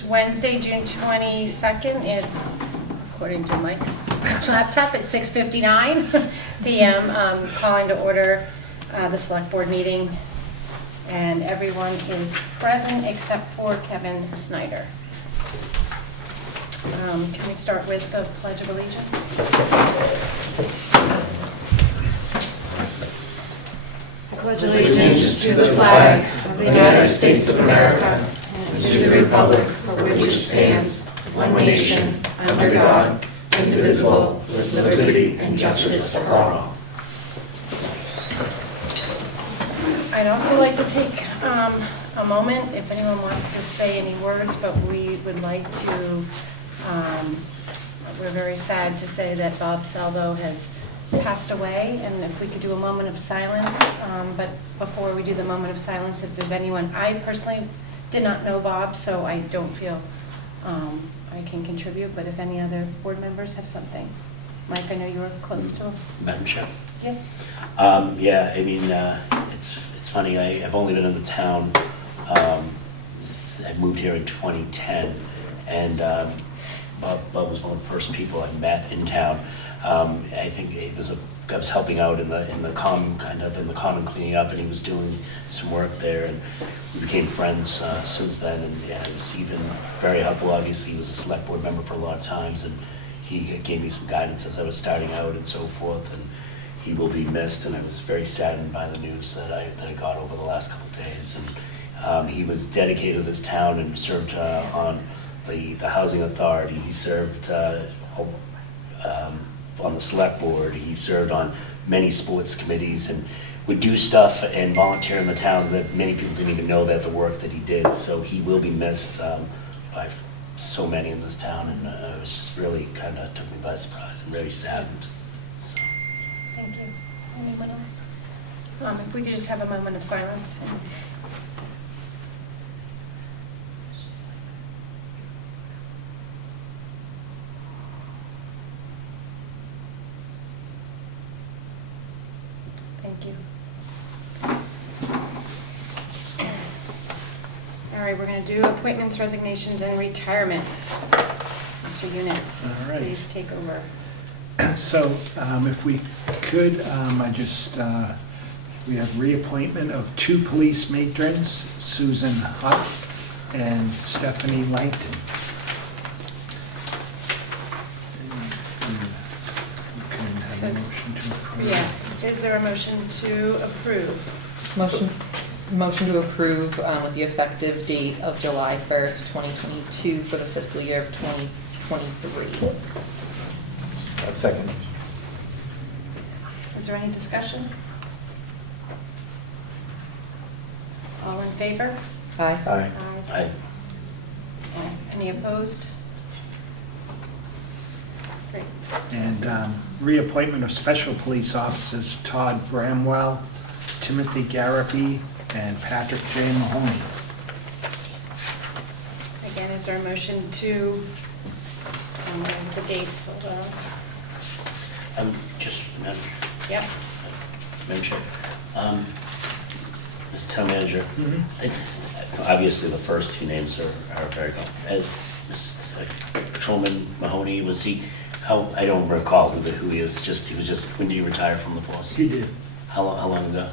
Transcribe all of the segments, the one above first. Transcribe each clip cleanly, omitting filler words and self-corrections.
It's Wednesday, June 22nd. It's, according to Mike's laptop, it's 6:59 p.m. Calling to order the select board meeting. And everyone is present except for Kevin Snyder. Can we start with the Pledge of Allegiance? I pledge allegiance to the flag of the United States of America and to the republic for which it stands, one nation, under God, indivisible, with liberty and justice for all. I'd also like to take a moment, if anyone wants to say any words, but we would like to, we're very sad to say that Bob Salvo has passed away, and if we could do a moment of silence. But before we do the moment of silence, if there's anyone, I personally did not know Bob, so I don't feel I can contribute, but if any other board members have something. Mike, I know you were close to him. Madam Chair. Yeah. Yeah, I mean, it's funny, I've only been in the town, I moved here in 2010, and Bob was one of the first people I met in town. I think I was helping out in the common, cleaning up, and he was doing some work there, and we became friends since then, and yeah, it was even very helpful. Obviously, he was a select board member for a lot of times, and he gave me some guidance as I was starting out and so forth, and he will be missed, and I was very saddened by the news that I got over the last couple of days. And he was dedicated to this town and served on the housing authority. He served on the select board. He served on many sports committees and would do stuff and volunteer in the town that many people didn't even know that the work that he did. So he will be missed by so many in this town, and it was just really kind of took me by surprise and very saddened. So. Thank you. Anyone else? If we could just have a moment of silence. Thank you. All right, we're going to do appointments, resignations, and retirements. Mr. Units, All right. Please take over. So if we could, we have reappointment of 2 police matrons, Susan Hutt and Stephanie Langton. We can have a motion to approve. Yeah, is there a motion to approve? Motion to approve with the effective date of July 1st, 2022 for the fiscal year of 2023. A second. Is there any discussion? All in favor? Aye. Aye. Aye. Any opposed? Great. And reappointment of special police officers, Todd Bramwell, Timothy Garapi, and Patrick J. Mahoney. Again, is there a motion to, the dates, hold on. Just, Madam Yep. Chair. Mr. Town Manager, Mm-hmm. obviously the first 2 names are very good. As Mr. Patrolman Mahoney, was he, I don't recall who he is, he was just, when did he retire from the force? He did. How long ago?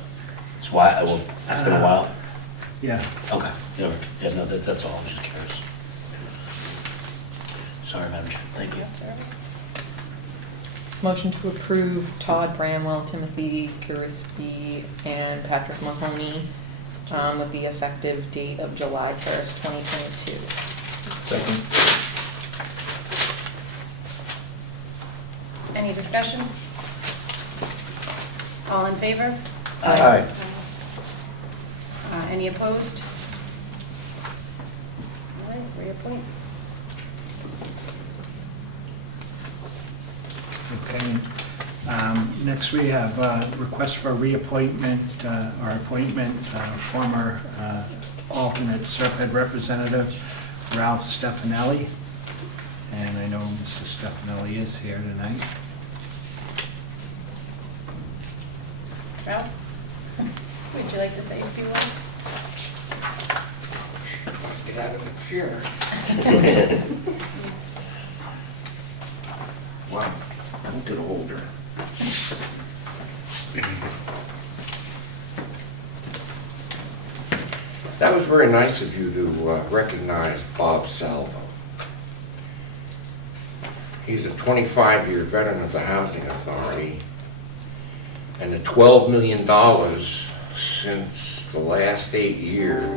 It's been a while? Yeah. Okay, yeah, no, that's all, I was just curious. Sorry, Madam Chair, thank you. Motion to approve Todd Bramwell, Timothy Gillespie, and Patrick Mahoney with the effective date of July 1st, 2022. Second. Any discussion? All in favor? Aye. Any opposed? All right, reappoint. Okay. Next we have request for reappointment or appointment, former alternate Serpent representative Ralph Stefanelli. And I know Mr. Stefanelli is here tonight. Ralph? Would you like to say a few words? Get out of the chair. Wow, don't get older. That was very nice of you to recognize Bob Salvo. He's a 25-year veteran of the Housing Authority, and the $12 million since the last 8 years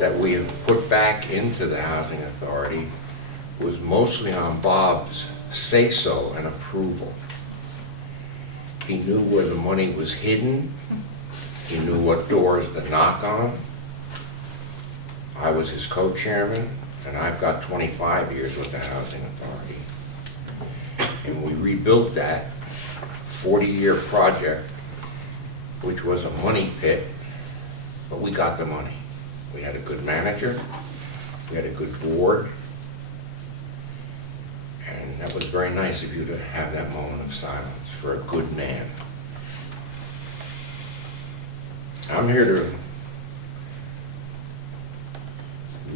that we have put back into the Housing Authority was mostly on Bob's say-so and approval. He knew where the money was hidden. He knew what doors to knock on. I was his co-chairman, and I've got 25 years with the Housing Authority. And we rebuilt that 40-year project, which was a money pit, but we got the money. We had a good manager, we had a good board, and that was very nice of you to have that moment of silence for a good man. I'm here to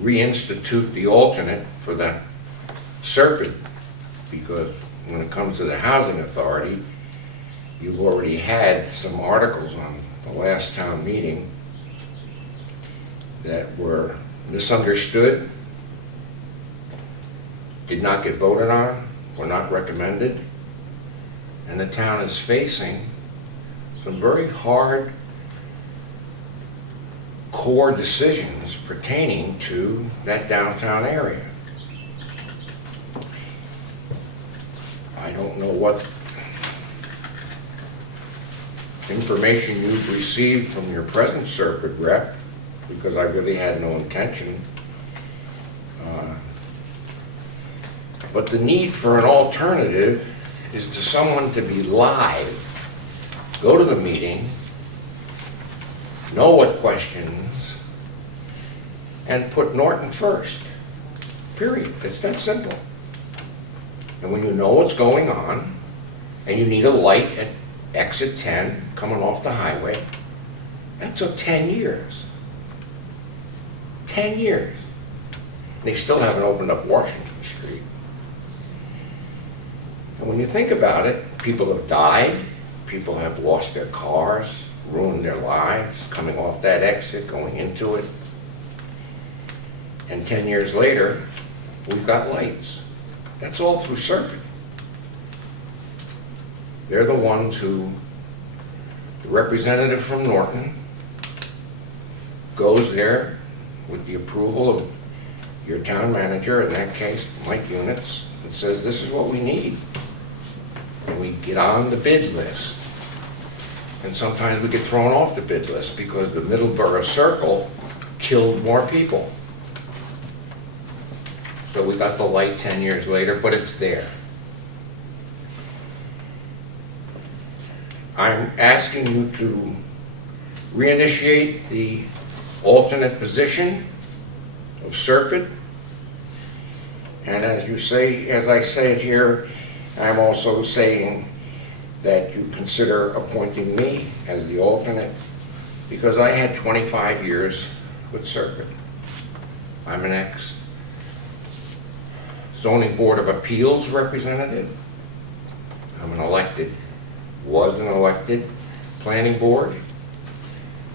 reinstitute the alternate for that circuit, because when it comes to the Housing Authority, you've already had some articles on the last town meeting that were misunderstood, did not get voted on, were not recommended, and the town is facing some very hard core decisions pertaining to that downtown area. I don't know what information you've received from your present circuit rep, because I really had no intention. But the need for an alternative is to someone to be live, go to the meeting, know what questions, and put Norton first. Period. It's that simple. And when you know what's going on, and you need a light at exit 10 coming off the highway, that took 10 years. 10 years. And they still haven't opened up Washington Street. And when you think about it, people have died, people have lost their cars, ruined their lives, coming off that exit, going into it. And 10 years later, we've got lights. That's all through Serpent. They're the ones who, the representative from Norton goes there with the approval of your town manager, in that case, Mike Units, and says, this is what we need. And we get on the bid list. And sometimes we get thrown off the bid list because the Middleborough Circle killed more people. So we got the light 10 years later, but it's there. I'm asking you to reinitiate the alternate position of Serpent. And as you say, as I say it here, I'm also saying that you consider appointing me as the alternate, because I had 25 years with Serpent. I'm an ex-zoning board of appeals representative. I'm an elected, was an elected planning board,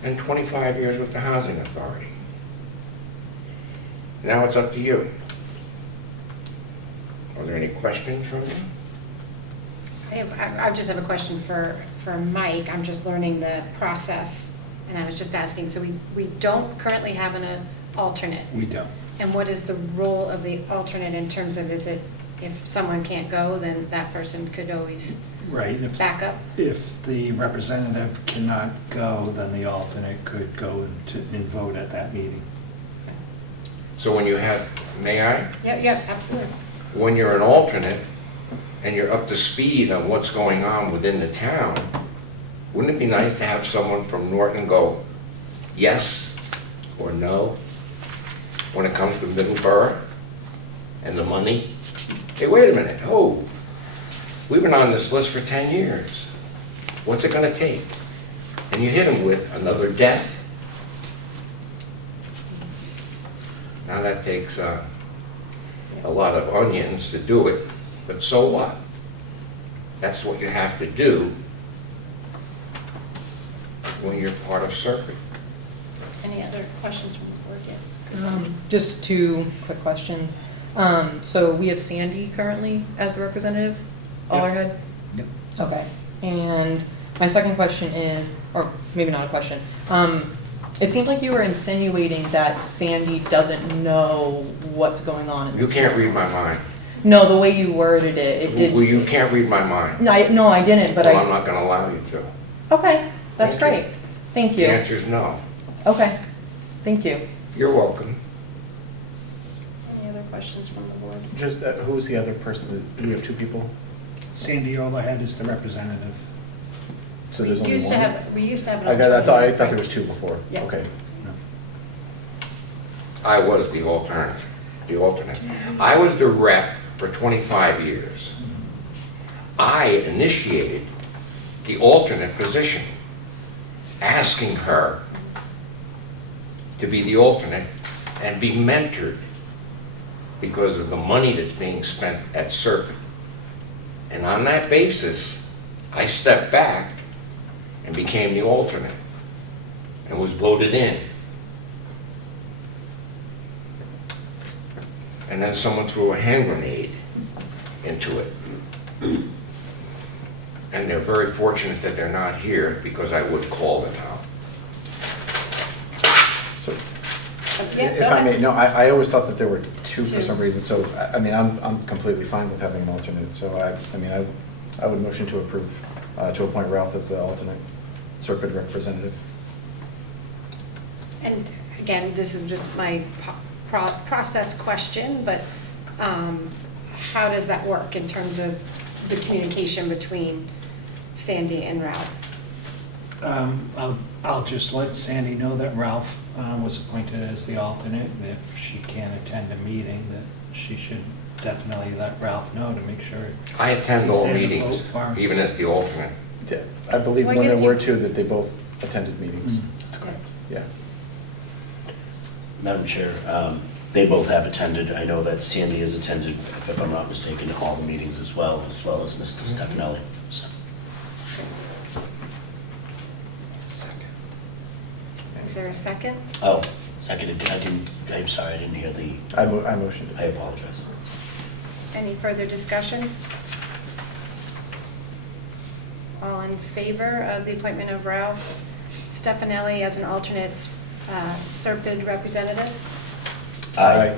and 25 years with the Housing Authority. Now it's up to you. Are there any questions from you? I just have a question for Mike. I'm just learning the process, and I was just asking, so we don't currently have an alternate. We don't. And what is the role of the alternate in terms of, is it, if someone can't go, then that person could always Right. back up? If the representative cannot go, then the alternate could go and vote at that meeting. So when you have, may I? Yeah, absolutely. When you're an alternate and you're up to speed on what's going on within the town, wouldn't it be nice to have someone from Norton go yes or no when it comes to Middleborough and the money? Hey, wait a minute, oh, we've been on this list for 10 years. What's it gonna take? And you hit them with another death, Now that takes a lot of onions to do it, but so what? That's what you have to do when you're part of Serpent. Any other questions from the board? Yes, Christine? Just two quick questions. So we have Sandy currently as the representative, Allerhead? Yep. Okay, and my second question is, or maybe not a question, it seemed like you were insinuating that Sandy doesn't know what's going on in the You can't town. read my mind. No, the way you worded it did. Well, you can't read my mind. No, I didn't, but Well, I'm I, not gonna allow you to. okay, that's Thank you. great. Thank The you. answer's no. Okay, thank you. You're welcome. Any other questions from the board? Just, who was the other person? Do we have two people? Sandy Overhead is the representative. So there's only one? We used to have an I alternate. thought there right? was two before. Yeah. Okay. I was the alternate. I was the rep for 25 years. I initiated the alternate position, asking her to be the alternate and be mentored because of the money that's being spent at Serpent. And on that basis, I stepped back and became the alternate and was voted in. And then someone threw a hand grenade into it. And they're very fortunate that they're not here because I would call them out. So, Yeah, if go I may, ahead. no, I always thought that there were two for Two. some reason, so, I mean, I'm completely fine with having an alternate, so I would motion to approve, to appoint Ralph as the alternate Serpent representative. And again, this is just my process question, but how does that work in terms of the communication between Sandy and Ralph? I'll just let Sandy know that Ralph was appointed as the alternate, and if she can't attend a meeting, that she should definitely let Ralph know to make sure. I attend all He's there to meetings, vote for us. even as the alternate. Yeah, I believe Well, I when there guess were you- two, that they both attended meetings. That's correct. Yeah. Madam Chair, they both have attended. I know that Sandy has attended, if I'm not mistaken, all the meetings as well as Mr. Stefanelli. So, Is there a second? oh, seconded, I'm sorry, I didn't hear the, I motioned I it. apologize. Any further discussion? All in favor of the appointment of Ralph Stefanelli as an alternate Serpent representative? Aye.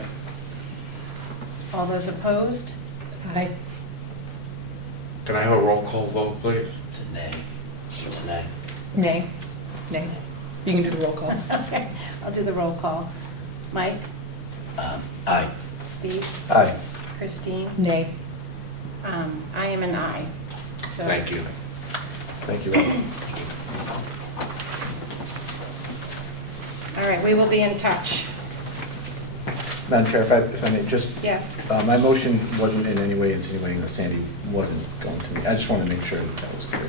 All those opposed? Aye. Can I have a roll call vote, please? It's a nay. It's a nay. Nay. Nay. You can do the roll call. Okay, I'll do the roll call. Mike? Aye. Steve? Aye. Christine? Nay. I am an aye. So Thank you. Thank you, Ralph. All right, we will be in touch. Madam Chair, if I may, just, Yes. my motion wasn't in any way insinuating that Sandy wasn't going to meet. I just want to make sure that that was clear.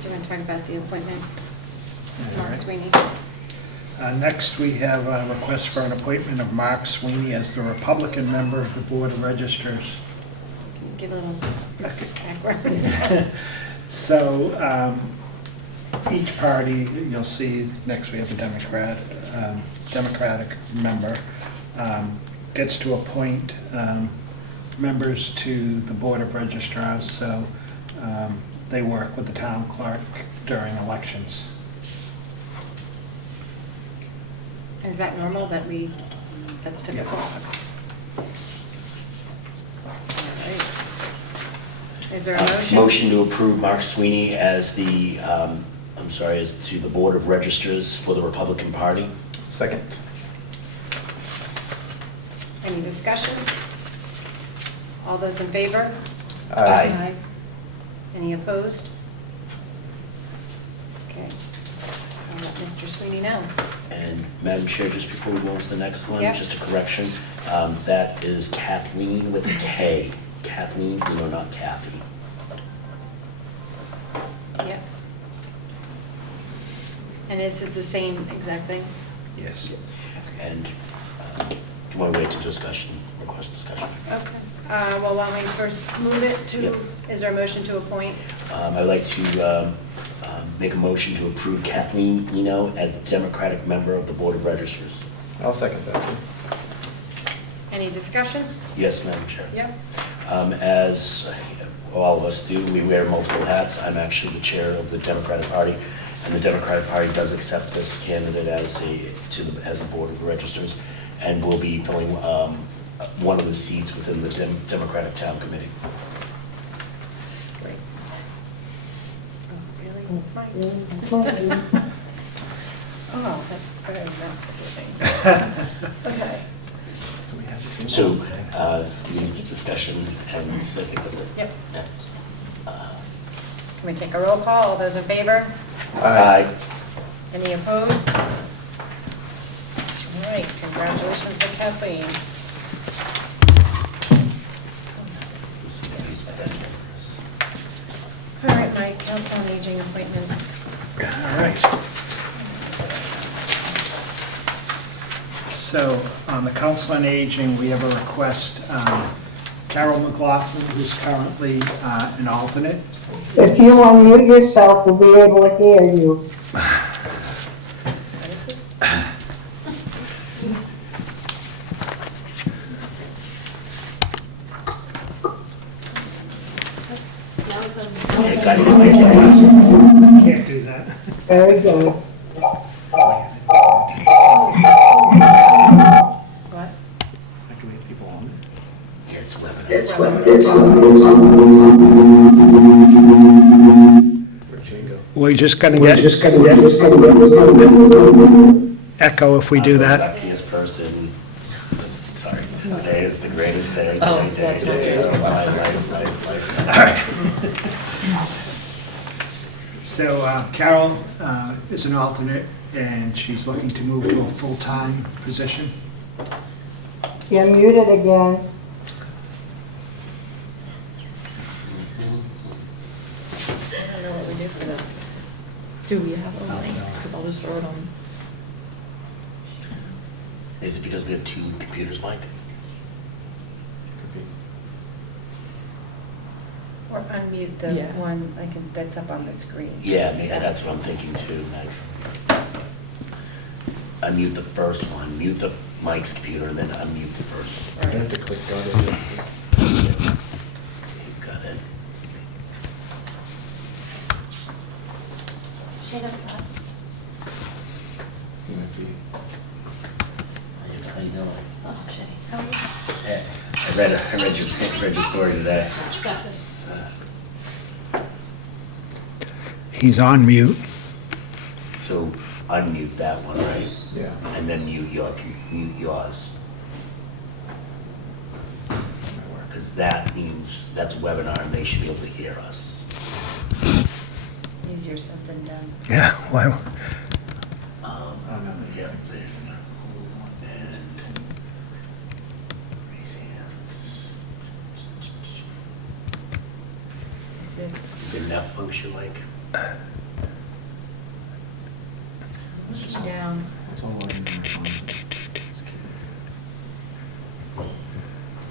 Do you want to talk about the appointment? All Mark right. Sweeney. Next, we have a request for an appointment of Mark Sweeney as the Republican member of the Board of Registers. Can you give a little background? So, each party, you'll see, next we have a Democratic member, gets to appoint members to the Board of Registrars, so they work with the town clerk during elections. Is that normal that that's typical? Yeah. All right. Is there a motion? Motion to approve Mark Sweeney as the, as to the Board of Registers for the Republican Party. Second. Any discussion? All those in favor? Aye. Any opposed? Okay. I'll let Mr. Sweeney know. And Madam Chair, just before we go on to the next one, Yep. just a correction. That is Kathleen with a K. Kathleen, not Kathy. Yep. And is it the same exact thing? Yes. And do you want to wait to discussion, request discussion? Okay. Well, why don't we first move it to, Yep. is there a motion to appoint? I'd like to make a motion to approve Kathleen Eno as Democratic member of the Board of Registers. I'll second that. Too. Any discussion? Yes, Madam Chair. Yep. As all of us do, we wear multiple hats. I'm actually the chair of the Democratic Party, and the Democratic Party does accept this candidate as a Board of Registers, and will be filling one of the seats within the Democratic Town Committee. Great. Oh, really? Oh, that's very not forgiving. Okay. Do we have this? So, we need discussion, and I think that's it. Yep. Yeah. Can we take a roll call? All those in favor? Aye. Any opposed? All right, congratulations to Kathleen. All right, Mike, Council on Aging appointments. All right. So on the Council on Aging, we have a request. Carol McLaughlin, who's currently an alternate. If you unmute yourself, we'll be able to hear you. What is it? Yeah, got it. Can't do that. Very good. What? Do we have people on? Yeah, it's webinar. Where'd Jane go? We're just gonna get echo if we do that. Luckiest person. Sorry. Today is the greatest day. Oh, Today that's of okay. my life. All right. So Carol is an alternate, and she's looking to move to a full-time position. You're muted again. I don't know what we do for them. Do we have a link? Because I'll just throw it on. Is it because we have two computers, Mike? Or unmute the Yeah. one that's up on the screen. Yeah, that's what I'm thinking too, Mike. Unmute the first one, mute the Mike's computer, and then unmute the first. I have to click on it. You got it. Shade outside. How you doing? Oh, shitty. How are you? Yeah, I read your story today. He's on mute. So unmute that one, right? Yeah. And then mute yours. Because that means, that's a webinar and they should be able to hear us. Easier said than done. Yeah, why? Yeah, there. And raise hands. Is it? Is there enough function, like? Down. It's all in there.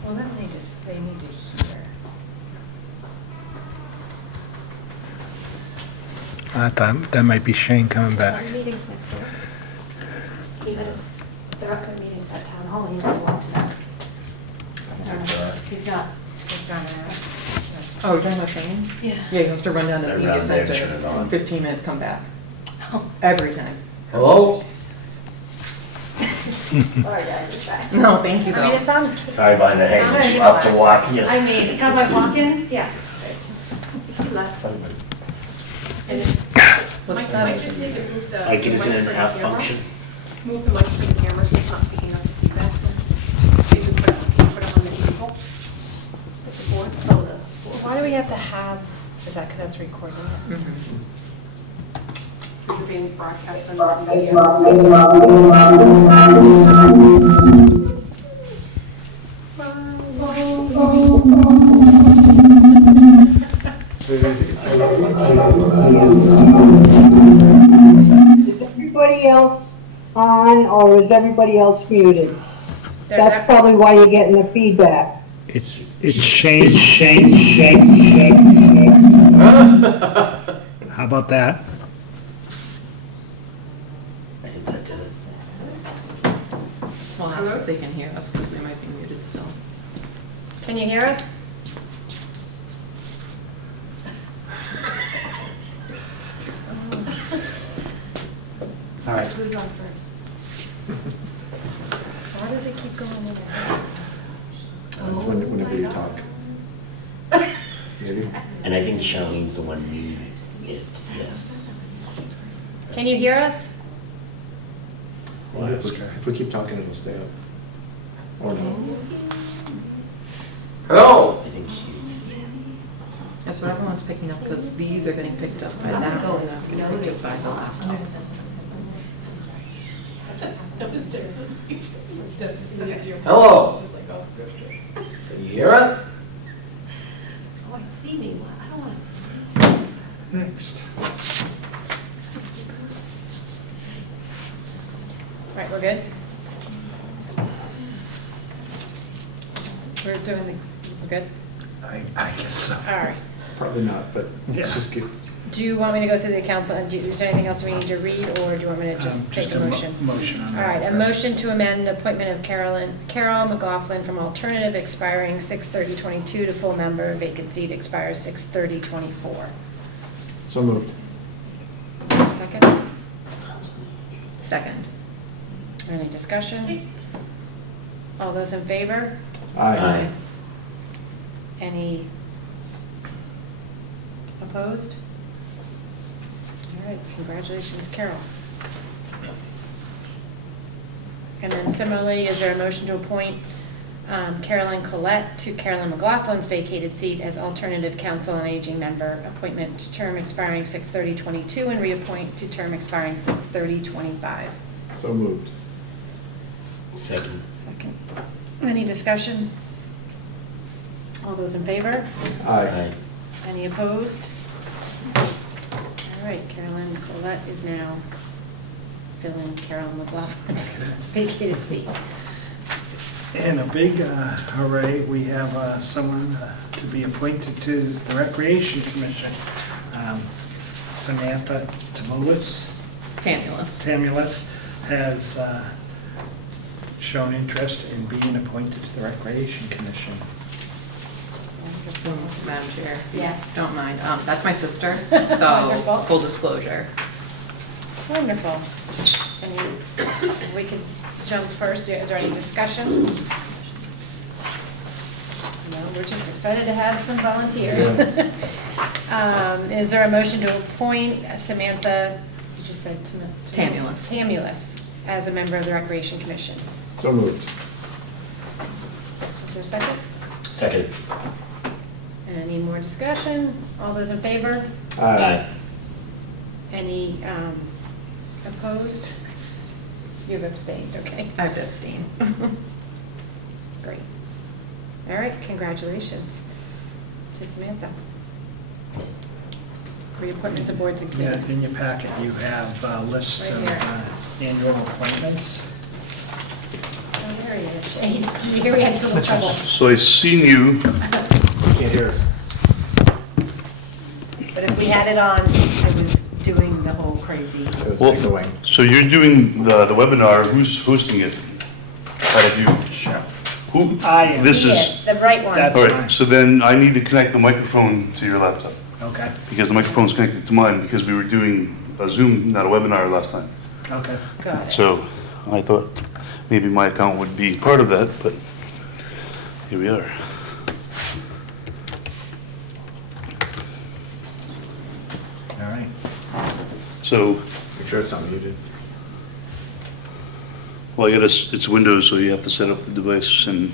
Well, then they need to hear. I thought that might be Shane coming back. His meeting's next week. There are good meetings at town hall, he doesn't want to know. He's not. It's not an ask. Oh, you're talking about Shane? Yeah. Yeah, he wants to run down to the Run media down there, center, turn it on. 15 minutes, come back. Oh. Every time. Hello? Sorry, guys, it's back. No, thank you I mean, though. it's on. Sorry, Vine, I It's on hate you our up to email walk access. here. I made, got my walk-in, yeah. He left. And it- What's Mike, that? might just need to move the. Like, it the isn't mic in for the half camera. function? Move the mic for the camera so it's not picking up the feedback. Maybe put it on the table. Put the board, oh, the board. Why do we have to have, is that because that's recording it? Mhm. You're being broadcast on the media. everybody else on, or is everybody else muted? They're That's not- probably why you're getting the feedback. It's Shane. How about that? I think that did it. We'll ask if they can hear us, because we might be muted still. Can you hear us? All right. Who's on first? Why does it keep going in and out? Whenever you talk. Maybe? And I think Charlene's the one muted it, yes. Can you hear us? Well, if we keep talking, it'll stay up. Or no. Hello? I think she's, That's what everyone's picking up, because these are getting picked up by that one, and that's getting picked up by the laptop. Hello? Can you hear us? Oh, I see me. I don't want to see. Next. All right, we're good? We're doing the, we're good? I guess so. All right. Probably not, but Yeah. let's just get, Do you want me to go through the council, and is there anything else we need to read, or do you want me to just take a motion? Motion on All that. right, a motion to amend appointment of Carol McLaughlin from alternative expiring 6/30/22 to full member, vacant seat expires 6/30/24. so moved. Second? Second. Any discussion? All those in favor? Aye. Any opposed? All right, congratulations, Carol. And then similarly, is there a motion to appoint Carolyn Collette to Carolyn McLaughlin's vacated seat as alternative council on aging member, appointment to term expiring 6/30/22 and reappoint to term expiring 6/30/25? So moved. second. Second. Any discussion? All those in favor? Aye. Any opposed? All right, Carolyn Collette is now filling Carolyn McLaughlin's vacated seat. And a big hooray, we have someone to be appointed to the Recreation Commission. Samantha Tamulus has shown interest in being appointed to the Recreation Commission. Madam Chair. Yes. Don't mind. That's my sister, Wonderful. so full disclosure. Wonderful. We can jump first. Is there any discussion? No, we're just excited to have some volunteers. Is there a motion to appoint Samantha, you just said Tamulus as a member of the Recreation Commission? So moved. Is there a second? Second. Any more discussion? All those in favor? Aye. Any opposed? You've abstained, okay. I have to abstain. Great. All right, congratulations to Samantha. Reappointments of boards and Yeah, committees. in your packet, you have a list Right of here. annual appointments. Oh, there he is, Shane. Did you hear we had a little trouble? So I seen you, Can't hear us. But if we had it on, I was doing the whole crazy. It was Well- echoing. so you're doing the webinar, who's hosting it? Out of you? Sure. Who? I am. This He is, the bright one. That's all fine. right, so then I need to connect the microphone to your laptop, Okay, because the microphone's connected to mine, because we were doing a Zoom, not a webinar last time. okay. Got it. So I thought maybe my account would be part of that, but here we are. All right. So, Make sure it's not muted. well, I guess it's Windows, so you have to set up the device and,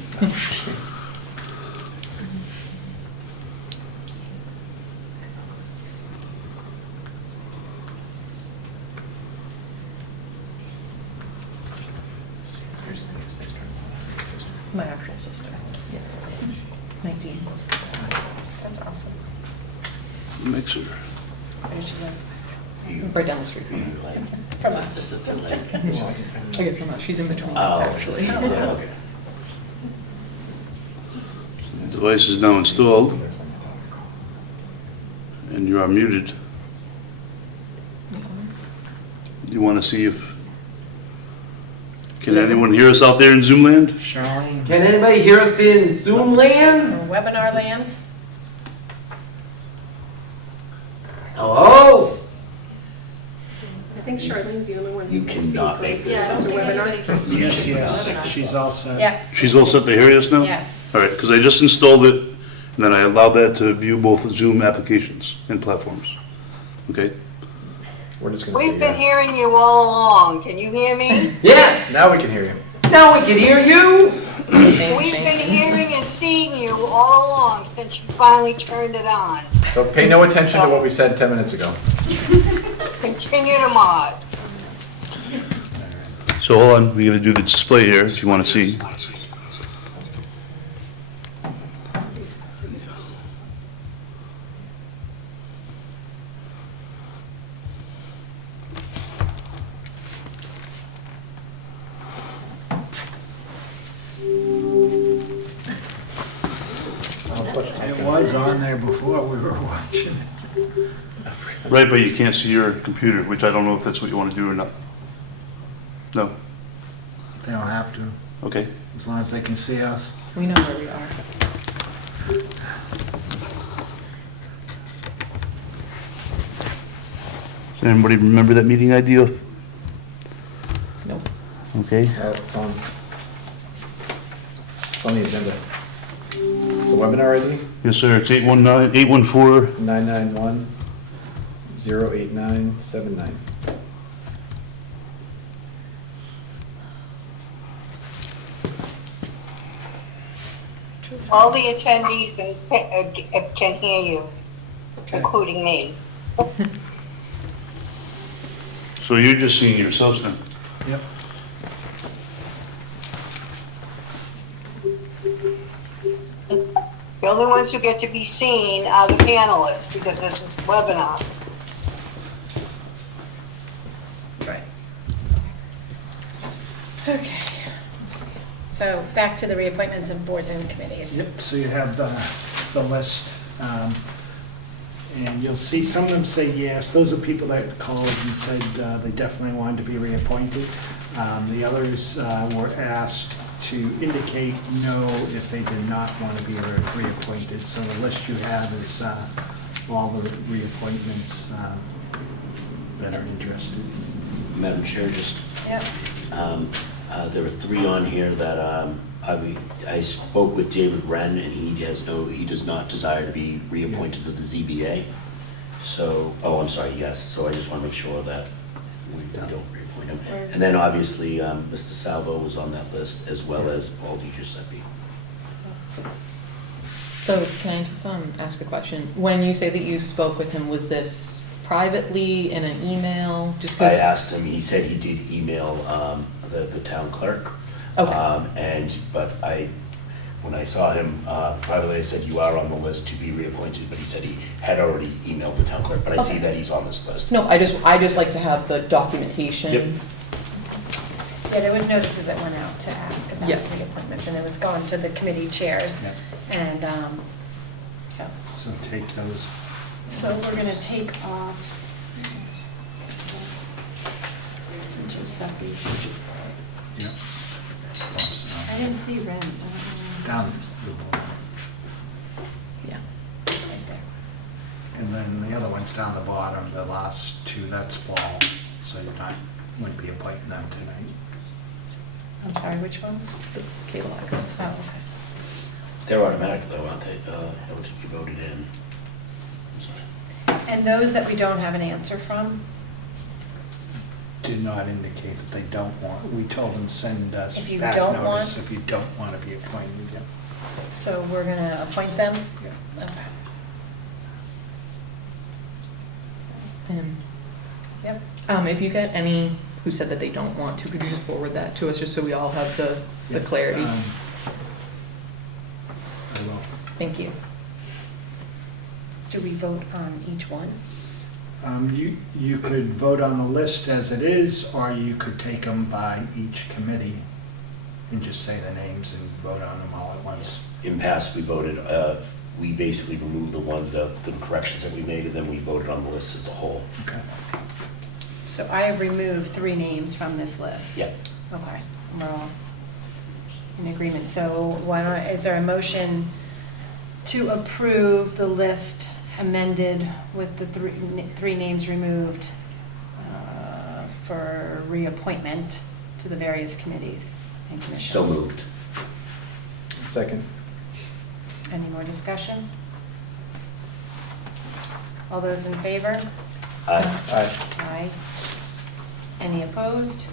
My actual sister. Yeah. 19. That's awesome. mixer. There she goes. Right down the street from me. From us. Sister Link. I get from us, she's in between us, Oh, actually. yeah, okay. The device is now installed, and you are muted. You want to see if, can anyone hear us out there in Zoom land? Charlene? Can anybody hear us in Zoom land? Or webinar land? Hello? I think Charlene's the only one. You who can cannot speak, make right? this Yeah, I up. don't think It's a webinar. anybody can see. Yes, it. yes, she's all set. Yeah, She's all set to hear us now? yes. All right, because I just installed it, and then I allowed that to view both Zoom applications and platforms. Okay? We're just gonna say We've been yes. hearing you all along. Can you hear me? Yes! Now we can hear you. Now we can hear you! We've been hearing and seeing you all along since you finally turned it on. So pay no attention to what we said 10 minutes ago. Continue to mod. So hold on, we gotta do the display here if you want to see. It was on there before we were watching. Right, but you can't see your computer, which I don't know if that's what you want to do or not. No? They don't have to, Okay. as long as they can see us. We know where we are. Does anybody remember that meeting idea? Nope. Okay. It's on the agenda. The webinar ID, Yes, sir, it's 814. 991-08979. All the attendees can hear you, including me. So you're just seeing yourselves then? Yep. The only ones who get to be seen are the panelists, because this is a webinar. Right. Okay. So back to the reappointments of boards and committees. Yep, so you have the list, and you'll see some of them say yes. Those are people that called and said they definitely wanted to be reappointed. The others were asked to indicate no if they did not want to be reappointed. So the list you have is all the reappointments that are interested. Madam Chair, just, Yep. there are 3 on here that I spoke with David Wren, and he does not desire to be reappointed to the ZBA. So, oh, I'm sorry, yes, so I just want to make sure that we don't reappoint him. And then obviously, Mr. Salvo was on that list, as well as Paul DiGiuseppe. So can I just ask a question? When you say that you spoke with him, was this privately in an email? Just I 'cause- asked him, he said he did email the town clerk. Okay. But when I saw him privately, I said, you are on the list to be reappointed, but he said he had already emailed the town clerk, but I see Okay. that he's on this list. No, I just like to have the documentation. Yep. Yeah, there was notices that went out to ask about Yeah. reappointments, and it was gone to the committee chairs. Yeah. And so take those. So we're gonna take off Giuseppe. Yep. I didn't see Ren. Down. Yeah. Right there. And then the other one's down the bottom, the last 2, that's Paul, so wouldn't be appointing them tonight. I'm sorry, which ones? The cable access. Oh, okay. They're automatic though, aren't they? They'll just be voted in. I'm sorry. And those that we don't have an answer from, Did not indicate that they don't want, we told them send us If you back don't notice want- if you don't want to be appointed. Yeah. so we're gonna appoint them? Yeah. Okay. And Yep. if you get any who said that they don't want to, could you just forward that to us, just so we all have the Yeah. clarity? I will. Thank you. Do we vote on each one? You could vote on the list as it is, or you could take them by each committee and just say the names and vote on them all at once. In past, we voted, we basically removed the ones that, the corrections that we made, and then we voted on the list as a whole. Okay. So I have removed 3 names from this list. Yeah. Okay, we're all in agreement. So why don't, is there a motion to approve the list amended with the three names removed for reappointment to the various committees and commissions? So moved. Second. Any more discussion? All those in favor? Aye. Aye. Aye. Any opposed?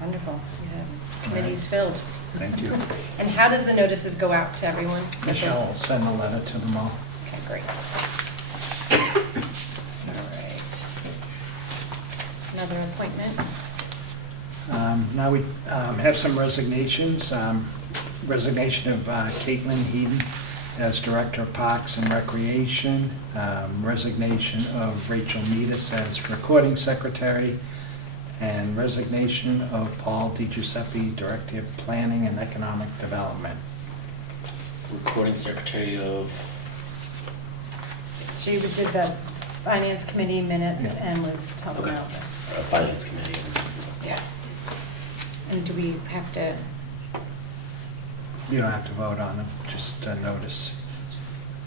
Wonderful. We have committees filled. Thank you. And how does the notices go out to everyone? Michelle will send a letter to them all. Okay, great. All right. Another appointment. Now we have some resignations. Resignation of Caitlin Heaton as Director of Parks and Recreation. Resignation of Rachel Meadus as Recording Secretary. And resignation of Paul DiGiuseppe, Director of Planning and Economic Development. Recording secretary of, She did the Finance Committee minutes Yeah. and was helping Okay. out. Finance Committee. Yeah. And do we have to, You don't have to vote on them, just a notice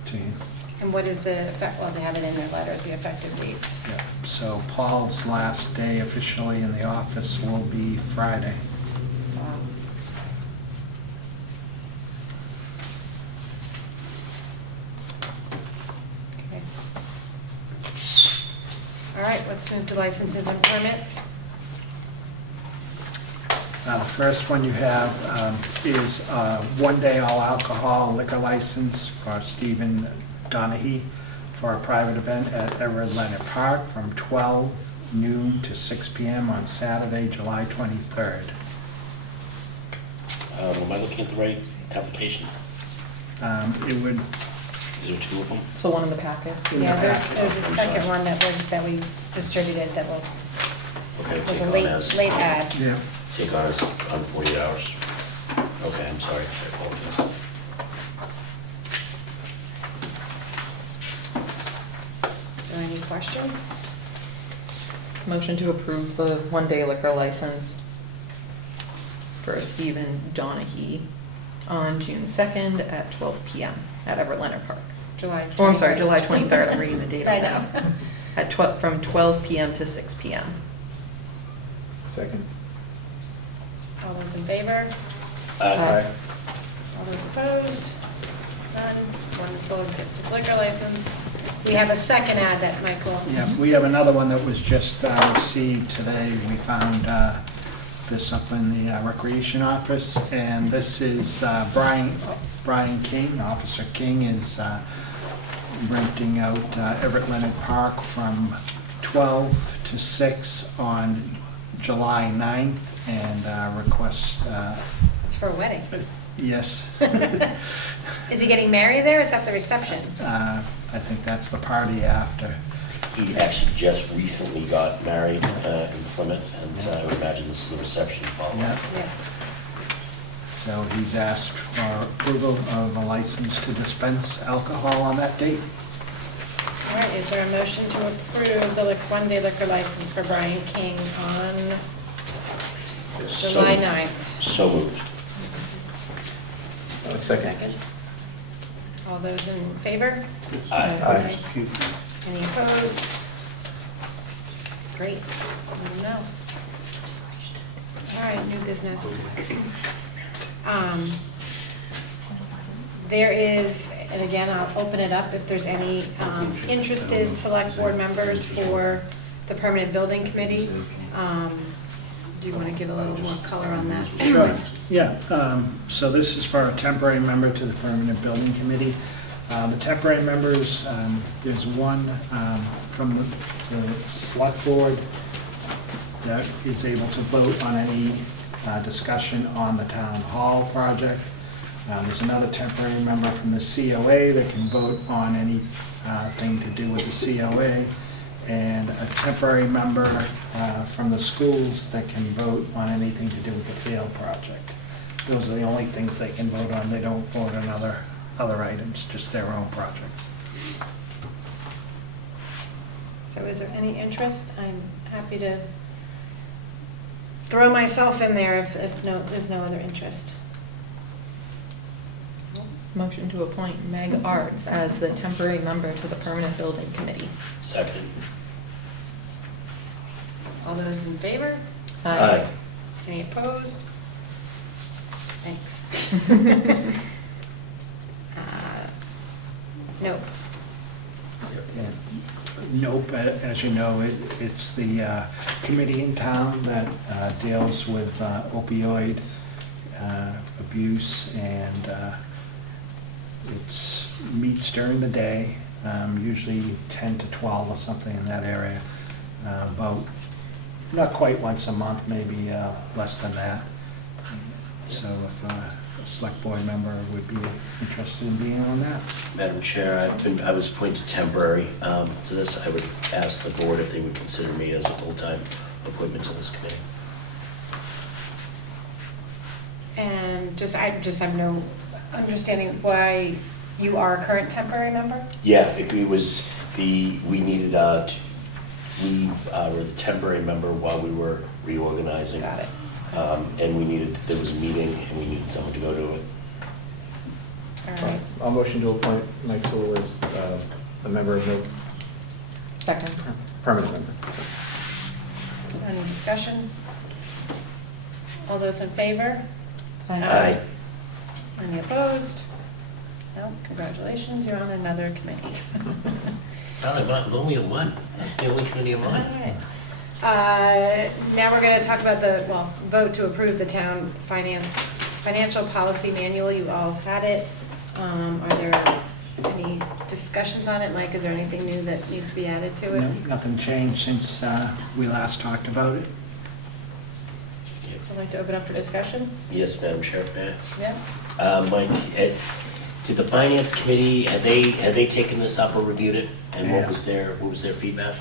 to you. and what is the effect, well, they have it in their letters, the effective dates. Yeah. So Paul's last day officially in the office will be Friday. Okay. All right, let's move to licenses and permits. The first one you have is one-day all-alcohol liquor license for Stephen Donohee for a private event at Everett Leonard Park from 12 noon to 6 p.m. on Saturday, July 23rd. Am I looking at the right application? It would, Is there 2 of them? So one in the packet. Yeah, there's a second one that we distributed that Okay, was take a on late as, ad. yeah, take on as on 40 hours. Okay, I'm sorry, I apologize. Is there any questions? Motion to approve the one-day liquor license for Stephen Donohee on June 2nd at 12 p.m. at Everett Leonard Park. July. Oh, I'm sorry, 23rd. July 23rd, I'm reading the date I on know. that. From 12 p.m. to 6 p.m. Second. All those in favor? Aye. All those opposed? None. Wonderful, gets a liquor license. We have a second ad that Michael. yeah. We have another one that was just received today. We found this up in the Recreation Office, and this is Brian King. Officer King is renting out Everett Leonard Park from 12 to 6 on July 9th, and requests, It's for a wedding. yes, Is he getting married there? Is that the reception? I think that's the party after. He actually just recently got married in Plymouth, and I would imagine this is a reception following. Yeah. Yeah. So he's asked for approval of a license to dispense alcohol on that date. All right, is there a motion to approve the one-day liquor license for Brian King on July 9th? So moved. Second. All those in favor? Aye. Aye. Any opposed? Great, no. All right, new business. There is, and again, I'll open it up if there's any interested select board members for the permanent building committee. Do you want to give a little more color on that? Sure, yeah. So this is for a temporary member to the Permanent Building Committee. The temporary members, there's one from the Select Board that is able to vote on any discussion on the Town Hall project. There's another temporary member from the COA that can vote on anything to do with the COA. and a temporary member from the schools that can vote on anything to do with the field project. Those are the only things they can vote on. They don't vote on other items, just their own projects. So is there any interest? I'm happy to throw myself in there if there's no other interest. Motion to appoint Meg Arts as the temporary member to the Permanent Building Committee. Second. All those in favor? Aye. Any opposed? Thanks. Nope. Yeah. Nope, as you know, it's the committee in town that deals with opioid abuse, and it meets during the day, usually 10 to 12 or something in that area, about not quite once a month, maybe less than that. So if a select board member would be interested in being on that. Madam Chair, I was appointed temporary to this. I would ask the board if they would consider me as a full-time appointment to this committee. And I just have no understanding why you are a current temporary member? Yeah, it was we needed, we were the temporary member while we were reorganizing. Got it. And there was a meeting and we needed someone to go to it. All right. I'll motion to appoint Mike Toole as a member of the Second. permanent member. Any discussion? All those in favor? Aye. Any opposed? No, congratulations, you're on another committee. I'm only on one. That's the only committee I'm All on. right. Now we're going to talk about vote to approve the town financial policy manual. You all had it. Are there any discussions on it? Mike, is there anything new that needs to be added to it? No, nothing changed since we last talked about it. I'd like to open up for discussion. Yes, Madam Chair. May I? Yeah. Mike, to the finance committee, had they taken this up or reviewed it? And Yeah. what was their feedback?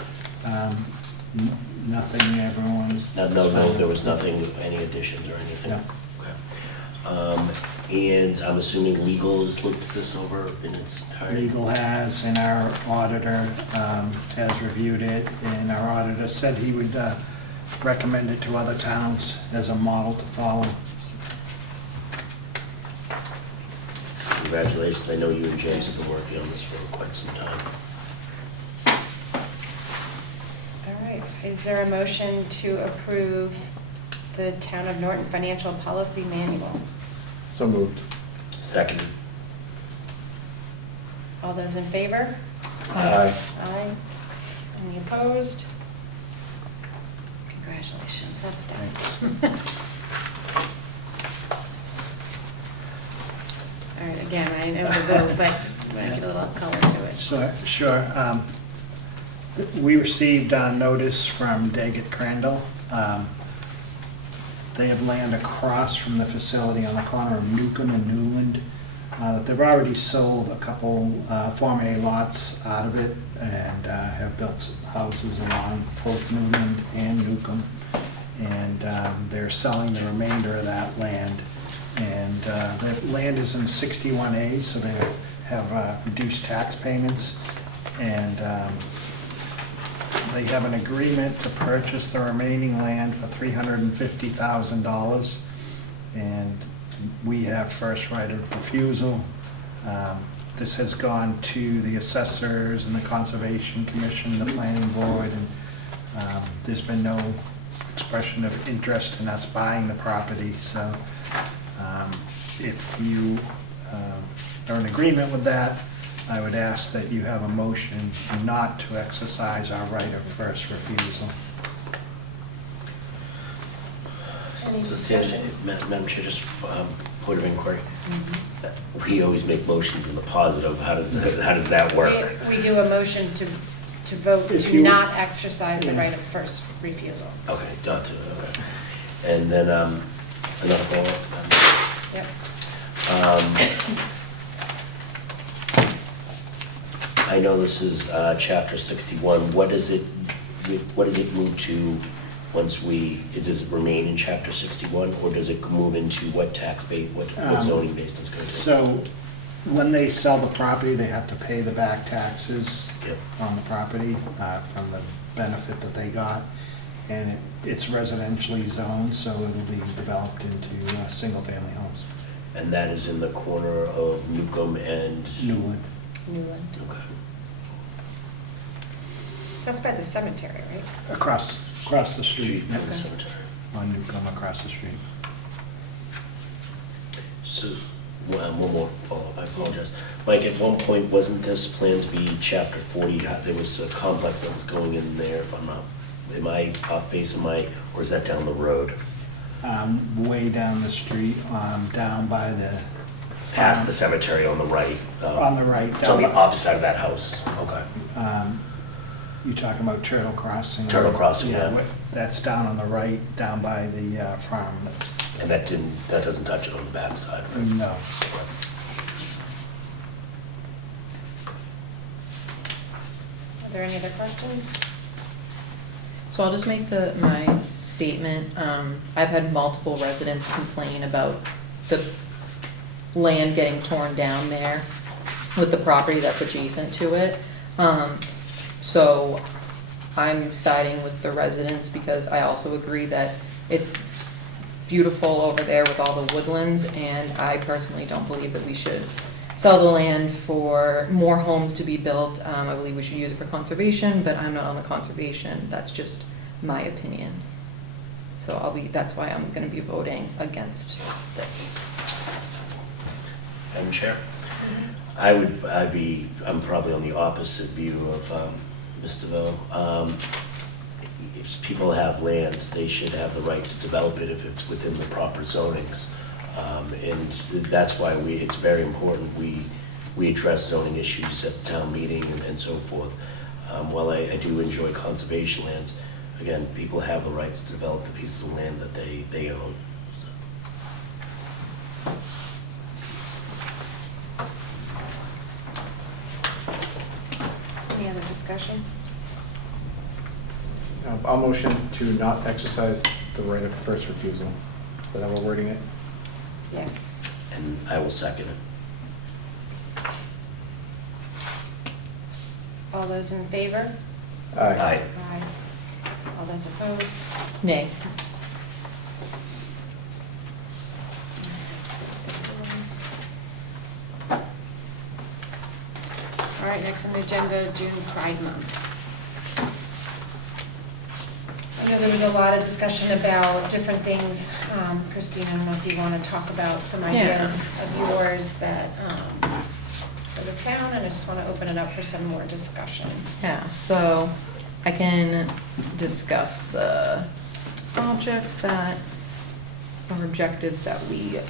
Nothing, everyone. No, there was nothing, any additions or anything? No. Okay. And I'm assuming legal has looked this over in its entirety? Legal has, and our auditor has reviewed it, and our auditor said he would recommend it to other towns as a model to follow. Congratulations, I know you and James have been working on this for quite some time. All right. Is there a motion to approve the Town of Norton Financial Policy Manual? So moved. Second. All those in favor? Aye. Aye. Any opposed? Congratulations, that's done. Thanks. All right, again, I know the vote, but I'm going to get a little color to it. So, sure. We received notice from Daggett Crandall. They have land across from the facility on the corner of Newcomb and Newland. They've already sold a couple Form A lots out of it and have built houses along both Newland and Newcomb. And they're selling the remainder of that land. And the land is in 61A, so they have reduced tax payments. And they have an agreement to purchase the remaining land for $350,000. And we have first right of refusal. This has gone to the assessors and the Conservation Commission, the Planning Board, and there's been no expression of interest in us buying the property. So if you are in agreement with that, I would ask that you have a motion not to exercise our right of first refusal. So, Sandra, Madam Chair, just point of inquiry. We always make motions in the positive. How does that work? We do a motion to vote If to you- not exercise the Yeah. right of first refusal. Okay, not to, okay. And then another follow-up. Yep. I know this is chapter 61. What does it move to once does it remain in chapter 61, or does it move into what tax base, what zoning base it's going to? So when they sell the property, they have to pay the back taxes Yep. on the property from the benefit that they got. And it's residentially zoned, so it'll be developed into single-family homes. And that is in the corner of Newcomb and? Newland. Newland. Okay. That's by the cemetery, right? Across the street. From the cemetery. On Newcomb, across the street. So, one more follow-up, I apologize. Mike, at one point, wasn't this planned to be chapter 40? There was a complex that was going in there, if I'm not, am I off base, or is that down the road? Way down the street, down by the... Past the cemetery on the right? On the right. It's on the opposite side of that house, okay. You talking about Turtle Crossing? Turtle Crossing, yeah. That's down on the right, down by the farm. And that doesn't touch it on the backside, right? No. Are there any other questions? So I'll just make my statement. I've had multiple residents complain about the land getting torn down there with the property that's adjacent to it. So I'm siding with the residents because I also agree that it's beautiful over there with all the woodlands, and I personally don't believe that we should sell the land for more homes to be built. I believe we should use it for conservation, but I'm not on the conservation. That's just my opinion. So that's why I'm gonna be voting against this. Madam Chair? I'm probably on the opposite view of Ms. DeVoe. If people have land, they should have the right to develop it if it's within the proper zonings. And that's why it's very important we address zoning issues at town meeting and so forth. While I do enjoy conservation lands, again, people have the rights to develop the pieces of land that they own. Any other discussion? I'll motion to not exercise the right of first refusal. Is that how we're wording it? Yes. And I will second it. All those in favor? Aye. Aye. All those opposed? Nay. All right, next on the agenda, June Pride Month. I know there was a lot of discussion about different things. Christine, I don't know if you want to talk about some ideas of yours that, for the town, and I just want to open it up for some more discussion. Yeah, so I can discuss the objects that, or objectives that we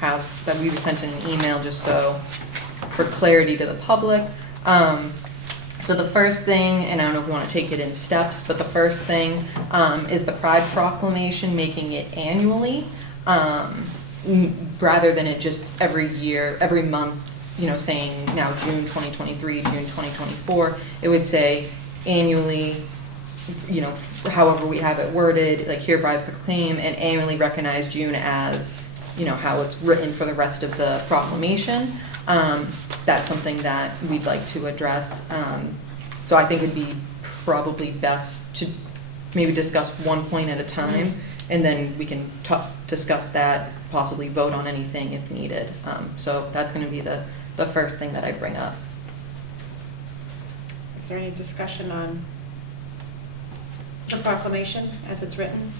have, that we sent in an email just so, for clarity to the public. So the first thing, and I don't know if we want to take it in steps, but the first thing is the Pride Proclamation, making it annually, rather than it just every year, every month, saying now June 2023, June 2024. It would say annually, however we have it worded, like hereby proclaim and annually recognize June as, how it's written for the rest of the proclamation. That's something that we'd like to address. So I think it'd be probably best to maybe discuss one point at a time, and then we can discuss that, possibly vote on anything if needed. So that's going to be the first thing that I bring up. Is there any discussion on the proclamation as it's written?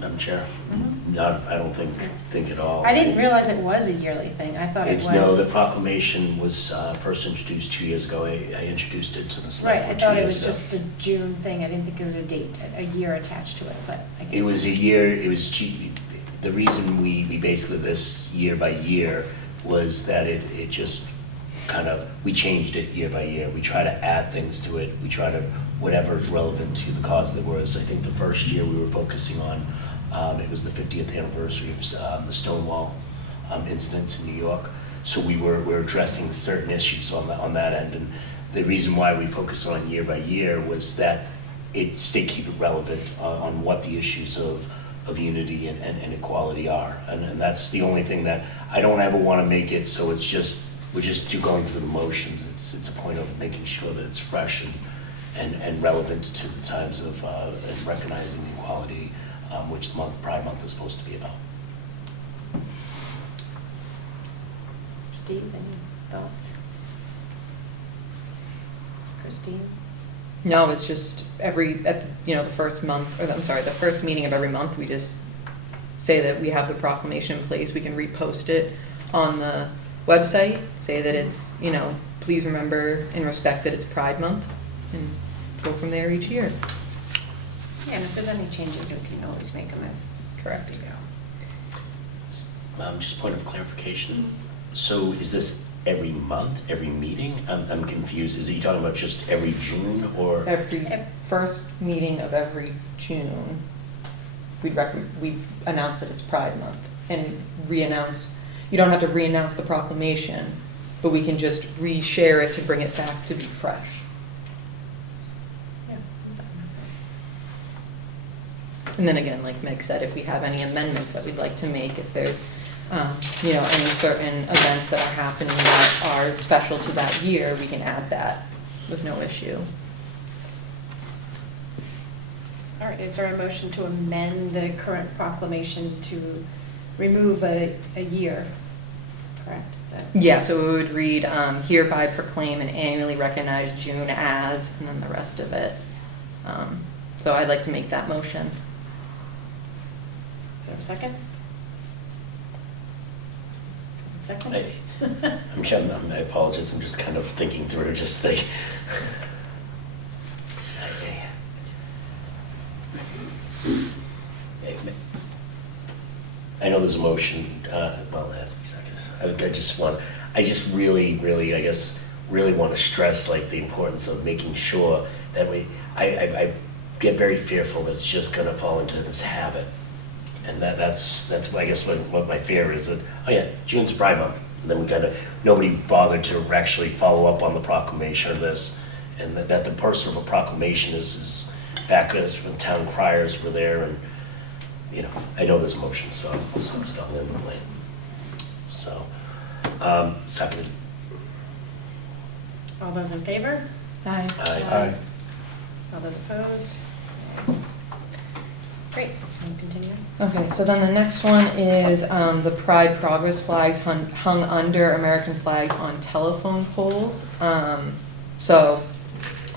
Madam Chair? Mhm. Not, I don't think at all. I didn't realize it was a yearly thing. I thought it was. No, the proclamation was first introduced 2 years ago. I introduced it to the select Right, I board thought 2 it years was ago. just a June thing. I didn't think it was a date, a year attached to it, but I guess. It was a year, the reason we basically this year by year was that it just kind of, we changed it year by year. We try to add things to it. We try to, whatever is relevant to the cause. There was, I think the first year we were focusing on, it was the 50th anniversary of the Stonewall incidents in New York. So we're addressing certain issues on that end. And the reason why we focus on year by year was that keep it relevant on what the issues of unity and equality are. And that's the only thing that I don't ever want to make it so we're just going through the motions. It's a point of making sure that it's fresh and relevant to the times of and recognizing the equality, which Pride Month is supposed to be about. Steve, any thoughts? Christine? No, it's just the first meeting of every month, we just say that we have the proclamation in place. We can repost it on the website, say that it's, please remember and respect that it's Pride Month, and go from there each year. Yeah, and if there's any changes, we can always make them as Correct. you go. Just point of clarification. So is this every month, every meeting? I'm confused. Is he talking about just every June or? Every first meeting of every June, we'd announce that it's Pride Month and re-announce. You don't have to re-announce the proclamation, but we can just re-share it to bring it back to be fresh. Yeah, I'm fine with And then again, like Meg said, if we have any amendments that we'd like to make, if there's, any certain events that are happening that are special to that year, we can add that with no issue. that. All right, is there a motion to amend the current proclamation to remove a year? Correct? Is that? Yeah, so we would read, hereby proclaim and annually recognize June as, and then the rest of it. So I'd like to make that motion. Is there a second? Second? I apologize, I'm just kind of thinking through just the. I know there's a motion, well, it has to be second. I just really want to stress like the importance of making sure that I get very fearful that it's just gonna fall into this habit. And that's I guess what my fear is, that, oh yeah, June's Pride Month. And then nobody bothered to actually follow up on the proclamation of this. And that the purpose of a proclamation is back when town criers were there, and, I know there's a motion, so I'll stop in the blame. So, seconded. All those in favor? Aye. Aye. All those opposed? Great, we'll continue. Okay, so then the next one is the Pride Progress flags hung under American flags on telephone poles. So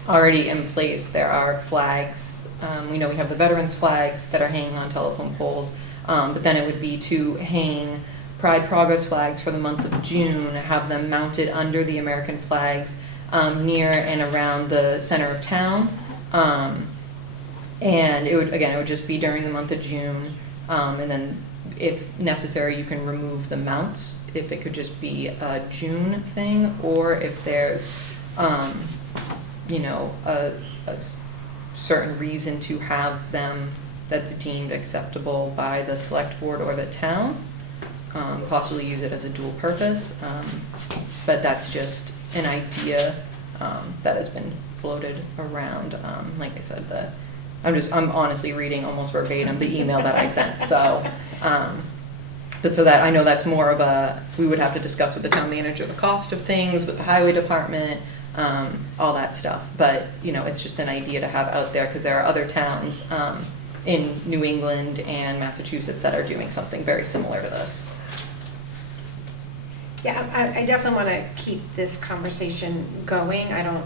already in place, there are flags. We know we have the veterans flags that are hanging on telephone poles, but then it would be to hang Pride Progress flags for the month of June, have them mounted under the American flags near and around the center of town. And it would just be during the month of June, and then if necessary, you can remove the mounts if it could just be a June thing, or if there's, a certain reason to have them that's deemed acceptable by the SelectBoard or the town, possibly use it as a dual purpose, but that's just an idea that has been floated around. Like I said, I'm honestly reading almost verbatim the email that I sent, so but so that I know that's more of we would have to discuss with the town manager the cost of things, with the highway department, all that stuff. But, it's just an idea to have out there, because there are other towns in New England and Massachusetts that are doing something very similar to this. Yeah, I definitely want to keep this conversation going. I don't,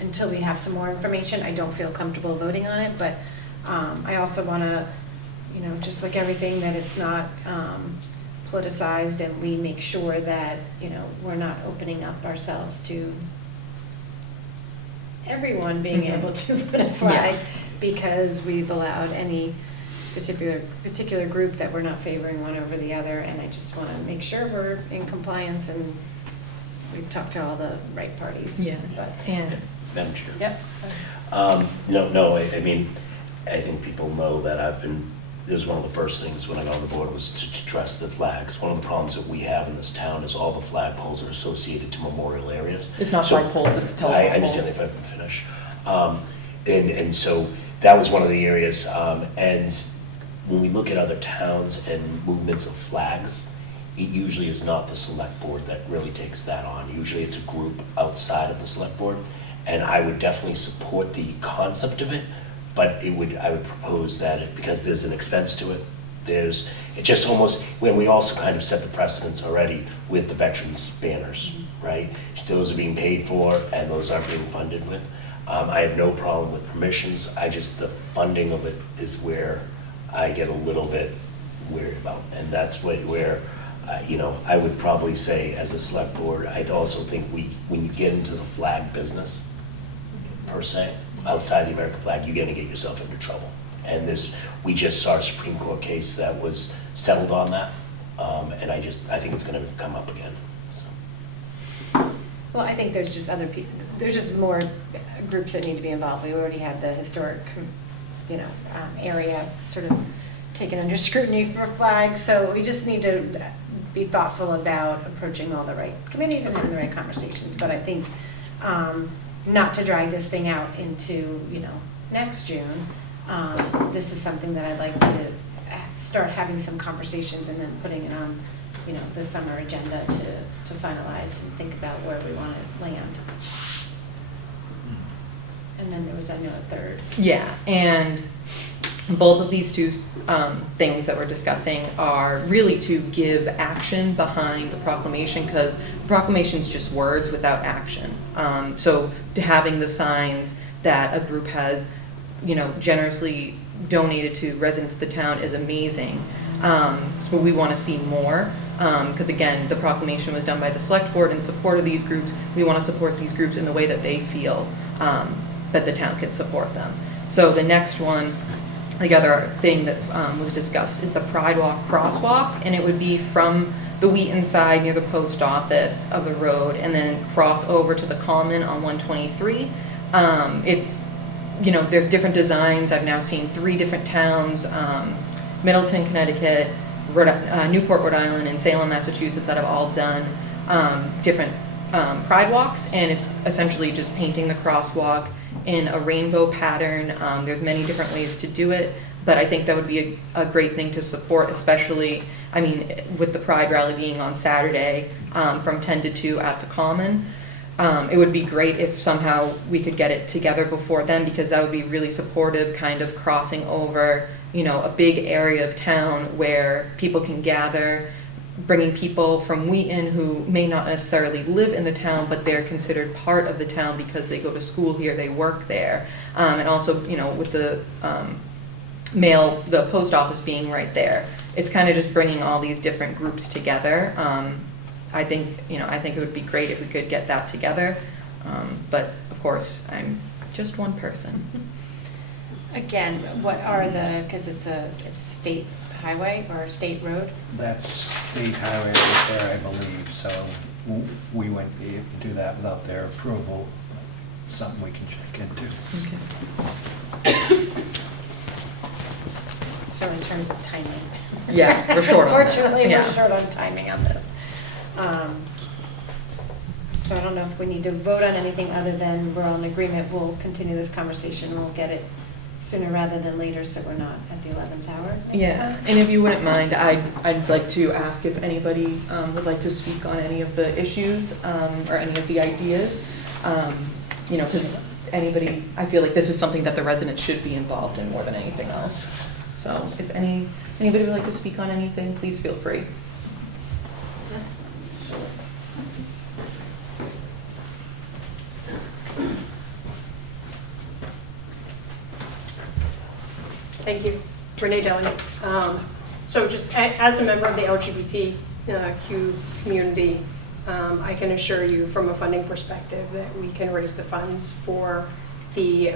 until we have some more information, I don't feel comfortable voting on it, but I also want to, just like everything, that it's not politicized, and we make sure that, we're not opening up ourselves to everyone being Mhm. able to put a flag, Yeah. because we've allowed any particular group that we're not favoring one over the other, and I just want to make sure we're in compliance, and we've talked to all the right parties. Yeah. But, And Madam Chair. yep. No, I mean, I think people know that I've been it was one of the first things when I got on the board was to dress the flags. One of the problems that we have in this town is all the flag poles are associated to memorial areas. It's not So- flag poles, it's telephone I understand poles. if I can finish. And so that was one of the areas, and when we look at other towns and movements of flags, it usually is not the select board that really takes that on. Usually it's a group outside of the select board, and I would definitely support the concept of it, but I would propose that because there's an expense to it, it just almost, when we also kind of set the precedence already with the veterans banners, right? Those are being paid for and those aren't being funded with. I have no problem with permissions, the funding of it is where I get a little bit worried about. And that's where, I would probably say as a select board, I also think when you get into the flag business, per se, outside the American flag, you're gonna get yourself into trouble. And we just saw a Supreme Court case that was settled on that, and I think it's gonna come up again, so. Well, I think there's just other people, there's just more groups that need to be involved. We already have the historic, area sort of taken under scrutiny for flags, so we just need to be thoughtful about approaching all the right committees and having the right conversations. But I think not to drag this thing out into, next June. This is something that I'd like to start having some conversations and then putting it on, the summer agenda to finalize and think about where we want to land. And then there was, I know, a third. Yeah, and both of these two things that we're discussing are really to give action behind the proclamation, because the proclamation is just words without action. So to having the signs that a group has, generously donated to residents of the town is amazing. So we want to see more, because again, the proclamation was done by the select board in support of these groups. We want to support these groups in the way that they feel that the town can support them. So the next one, the other thing that was discussed is the Pride Walk Crosswalk, and it would be from the Wheaton side near the post office of the road and then cross over to the Common on 123. It's, there's different designs. I've now seen 3 different towns, Middleton, Connecticut, Newport, Rhode Island, and Salem, Massachusetts, that have all done different Pride Walks, and it's essentially just painting the crosswalk in a rainbow pattern. There's many different ways to do it, but I think that would be a great thing to support, especially, with the Pride Rally being on Saturday from 10 to 2 at the Common. It would be great if somehow we could get it together before then, because that would be really supportive, kind of crossing over, a big area of town where people can gather, bringing people from Wheaton who may not necessarily live in the town, but they're considered part of the town because they go to school here, they work there. And also, with the the post office being right there, it's kind of just bringing all these different groups together. I think it would be great if we could get that together. But of course, I'm just one person. Again, what are because it's state highway or state road? That's state highway right there, I believe, so we wouldn't be able to do that without their approval. Something we can check into. Okay. So in terms of timing. Yeah, we're short on that. Unfortunately, Yeah. we're short on timing on this. So I don't know if we need to vote on anything other than we're all in agreement. We'll continue this conversation. We'll get it sooner rather than later, so we're not at the 11th hour. Yeah, and if you wouldn't mind, I'd like to ask if anybody would like to speak on any of the issues or any of the ideas. Because I feel like this is something that the residents should be involved in more than anything else. So if anybody would like to speak on anything, please feel free. Yes. Thank you. Renee Deliet. So just as a member of the LGBTQ community, I can assure you from a funding perspective that we can raise the funds for the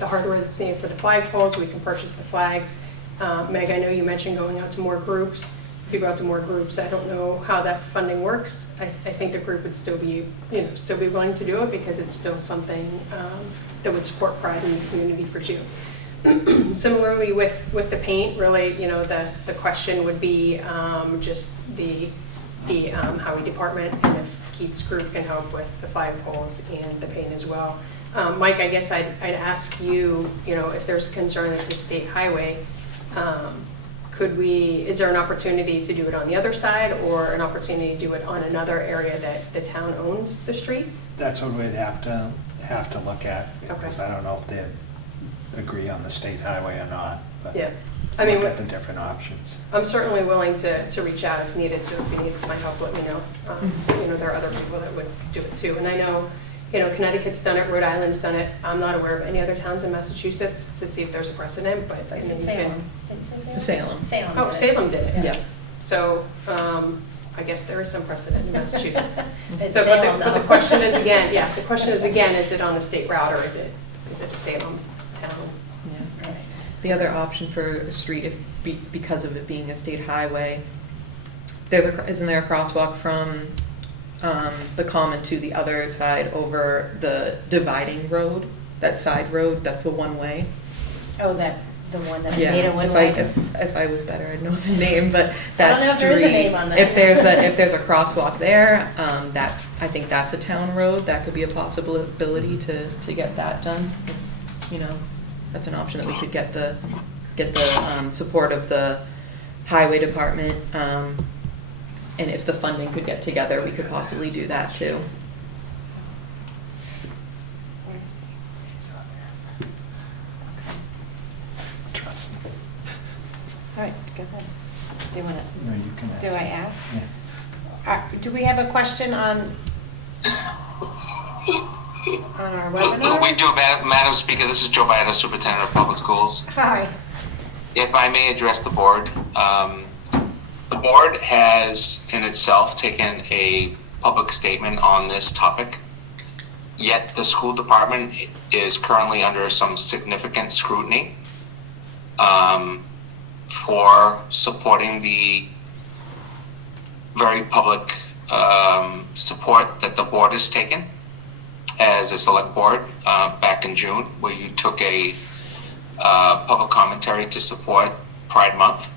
hardware that's needed for the flagpoles. We can purchase the flags. Meg, I know you mentioned going out to more groups. If you go out to more groups, I don't know how that funding works. I think the group would still be willing to do it because it's still something that would support pride in the community for June. Similarly with the paint, really, the question would be just the highway department, and if Keith's group can help with the flagpoles and the paint as well. Mike, I guess I'd ask you, if there's a concern that's a state highway, is there an opportunity to do it on the other side, or an opportunity to do it on another area that the town owns the street? That's what we'd have to look at, because I don't know if they'd agree on the state highway or not, but Yeah. look at the different options. I'm certainly willing to reach out if needed to. If you need my help, let me know. There are other people that would do it too. And I know, Connecticut's done it, Rhode Island's done it. I'm not aware of any other towns in Massachusetts to see if there's a precedent, but I mean, you Salem. can. Did you say Salem? Salem. Salem. Oh, did it. Salem did it. Yeah. So, I guess there is some precedent in Massachusetts. It's So, Salem, but the though. question is again, is it on a state route, or is it a Salem town? Yeah. The other option for a street, because of it being a state highway, isn't there a crosswalk from the common to the other side over the dividing road, that side road, that's the one way? Oh, the one that Yeah, made a one if way. if I was better, I'd know the name, but that I don't know if street. there is a name on that. If there's a crosswalk there, I think that's a town road, that could be a possibility to get that done. That's an option that we could get the support of the highway department, and if the funding could get together, we could possibly do that too. Trust me. All right, go ahead. Do you want No, you can to, ask. do I ask? Yeah. Do we have a question on our webinar? We do, Madam Speaker. This is Joe Bida, Superintendent of Public Schools. Hi. If I may address the board, the board has in itself taken a public statement on this topic, yet the school department is currently under some significant scrutiny for supporting the very public support that the board has taken as a select board back in June, where you took a public commentary to support Pride Month.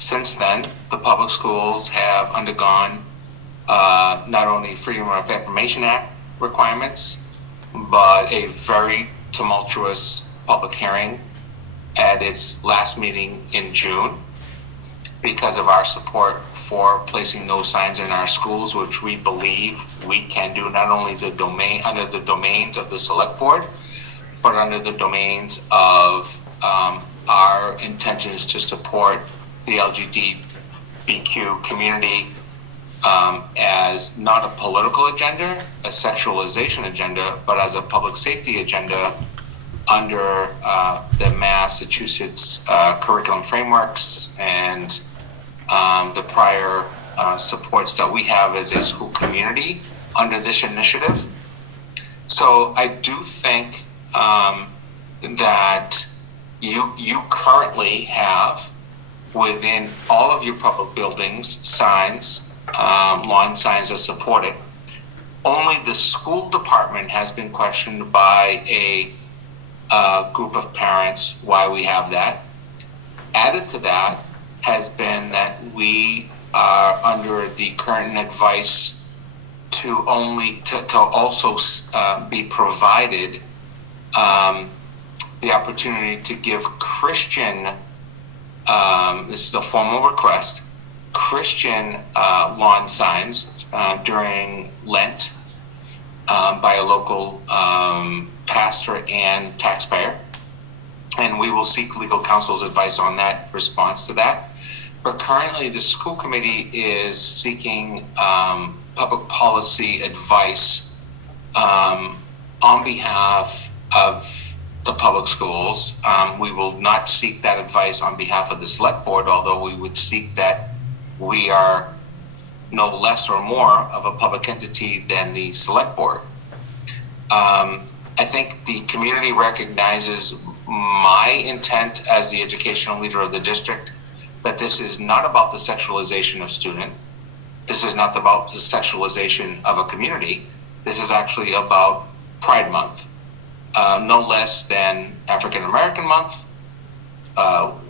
Since then, the public schools have undergone not only Freedom of Information Act requirements, but a very tumultuous public hearing at its last meeting in June because of our support for placing those signs in our schools, which we believe we can do not only under the domains of the select board, but under the domains of our intentions to support the LGBTQ community as not a political agenda, a sexualization agenda, but as a public safety agenda under the Massachusetts curriculum frameworks and the prior supports that we have as a school community under this initiative. So I do think that you currently have within all of your public buildings signs, lawn signs that support it. Only the school department has been questioned by a group of parents why we have that. Added to that has been that we are under the current advice to also be provided the opportunity to give Christian, this is a formal request, Christian lawn signs during Lent by a local pastor and taxpayer. And we will seek legal counsel's advice on that, response to that. But currently the school committee is seeking public policy advice on behalf of the public schools. We will not seek that advice on behalf of the select board, although we would seek that we are no less or more of a public entity than the select board. I think the community recognizes my intent as the educational leader of the district, that this is not about the sexualization of student. This is not about the sexualization of a community. This is actually about Pride Month, no less than African American Month,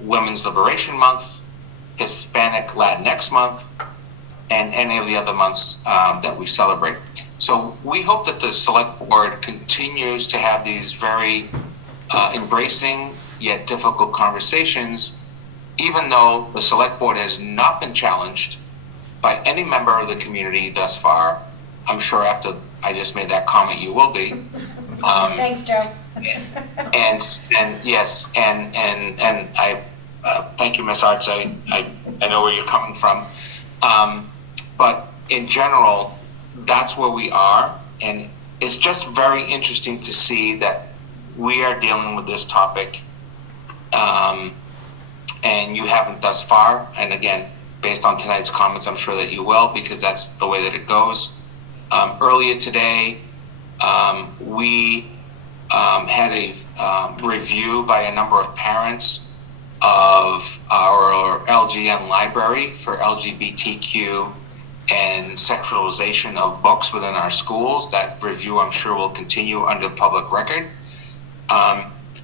Women's Liberation Month, Hispanic Latinx Month, and any of the other months that we celebrate. So we hope that the Select Board continues to have these very embracing yet difficult conversations, even though the Select Board has not been challenged by any member of the community thus far. I'm sure after I just made that comment, you will be. Thanks, Joe. And yes, and I thank you, Ms. Arts. I know where you're coming from. But in general, that's where we are, and it's just very interesting to see that we are dealing with this topic, and you haven't thus far. And again, based on tonight's comments, I'm sure that you will, because that's the way that it goes. Earlier today, we had a review by a number of parents of our LGN library for LGBTQ and sexualization of books within our schools. That review, I'm sure, will continue under public record.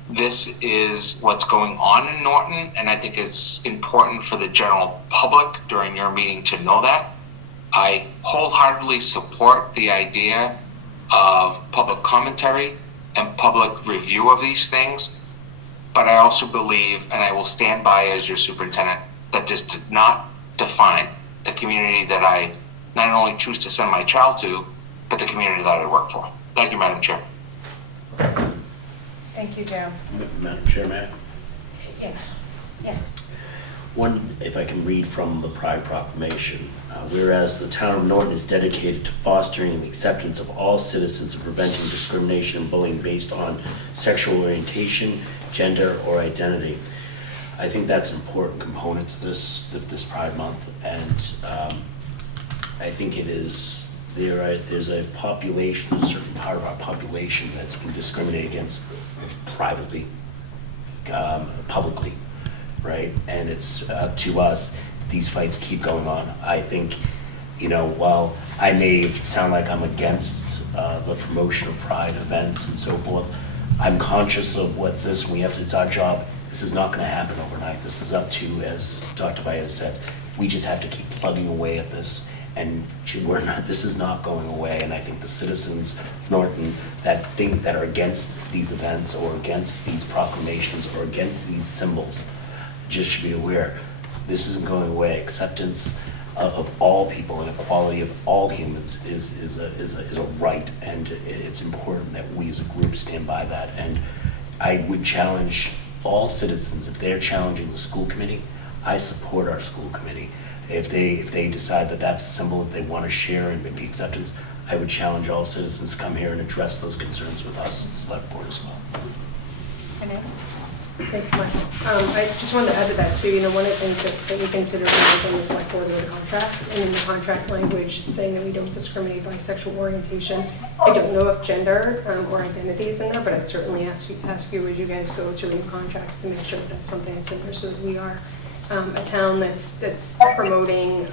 This is what's going on in Norton, and I think it's important for the general public during your meeting to know that. I wholeheartedly support the idea of public commentary and public review of these things, but I also believe, and I will stand by as your superintendent, that this did not define the community that I not only choose to send my child to, but the community that I work for. Thank you, Madam Chair. Thank you, Joe. Madam Chair, may I? Yeah. Yes. One, if I can read from the Pride Proclamation, whereas the town of Norton is dedicated to fostering the acceptance of all citizens and preventing discrimination and bullying based on sexual orientation, gender, or identity. I think that's an important component to this Pride Month, and I think it is, there's a population, a certain part of our population that's been discriminated against privately, publicly, right? And it's up to us. These fights keep going on. I think, while I may sound like I'm against the promotion of Pride events and so forth, I'm conscious of what's this. It's our job. This is not going to happen overnight. This is up to, as Dr. Baeta said, we just have to keep plugging away at this. And this is not going away. And I think the citizens of Norton that are against these events or against these proclamations or against these symbols just should be aware this isn't going away. Acceptance of all people and equality of all humans is a right, and it's important that we as a group stand by that. And I would challenge all citizens, if they're challenging the school committee, I support our school committee. If they decide that that's a symbol that they want to share and be acceptance, I would challenge all citizens to come here and address those concerns with us, the select board as well. Renee? Thank you, Michael. I just wanted to add to that too. One of the things that we consider was on the select board are the contracts, and in the contract language saying that we don't discriminate by sexual orientation. I don't know if gender or identity is in there, but I'd certainly ask you as you guys go to read contracts to make sure that that's something that's in there, so that we are a town that's promoting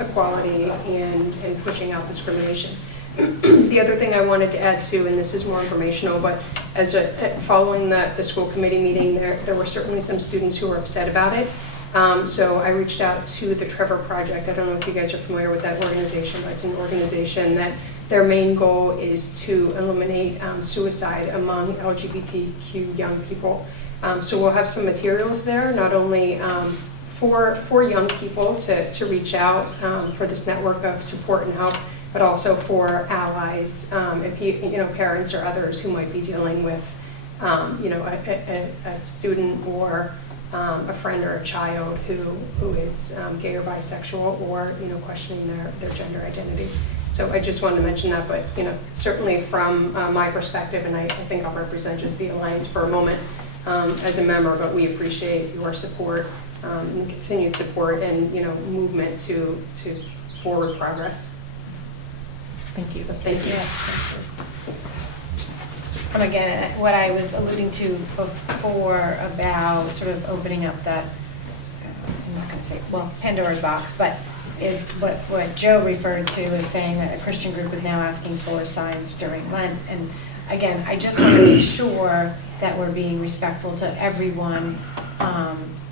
equality and pushing out discrimination. The other thing I wanted to add too, and this is more informational, but following the school committee meeting, there were certainly some students who were upset about it. So I reached out to the Trevor Project. I don't know if you guys are familiar with that organization, but it's an organization that their main goal is to eliminate suicide among LGBTQ young people. So we'll have some materials there, not only for young people to reach out for this network of support and help, but also for allies, and parents or others who might be dealing with a student or a friend or a child who is gay or bisexual, or questioning their gender identity. So I just wanted to mention that, but certainly from my perspective, and I think I'll represent just the Alliance for a moment as a member, but we appreciate your support and continued support and movement to forward progress. Thank you. So thank you. Again, what I was alluding to before about sort of opening up that, I'm not going to say, Pandora's box, but is what Joe referred to as saying that a Christian group is now asking for signs during Lent. And again, I just want to make sure that we're being respectful to everyone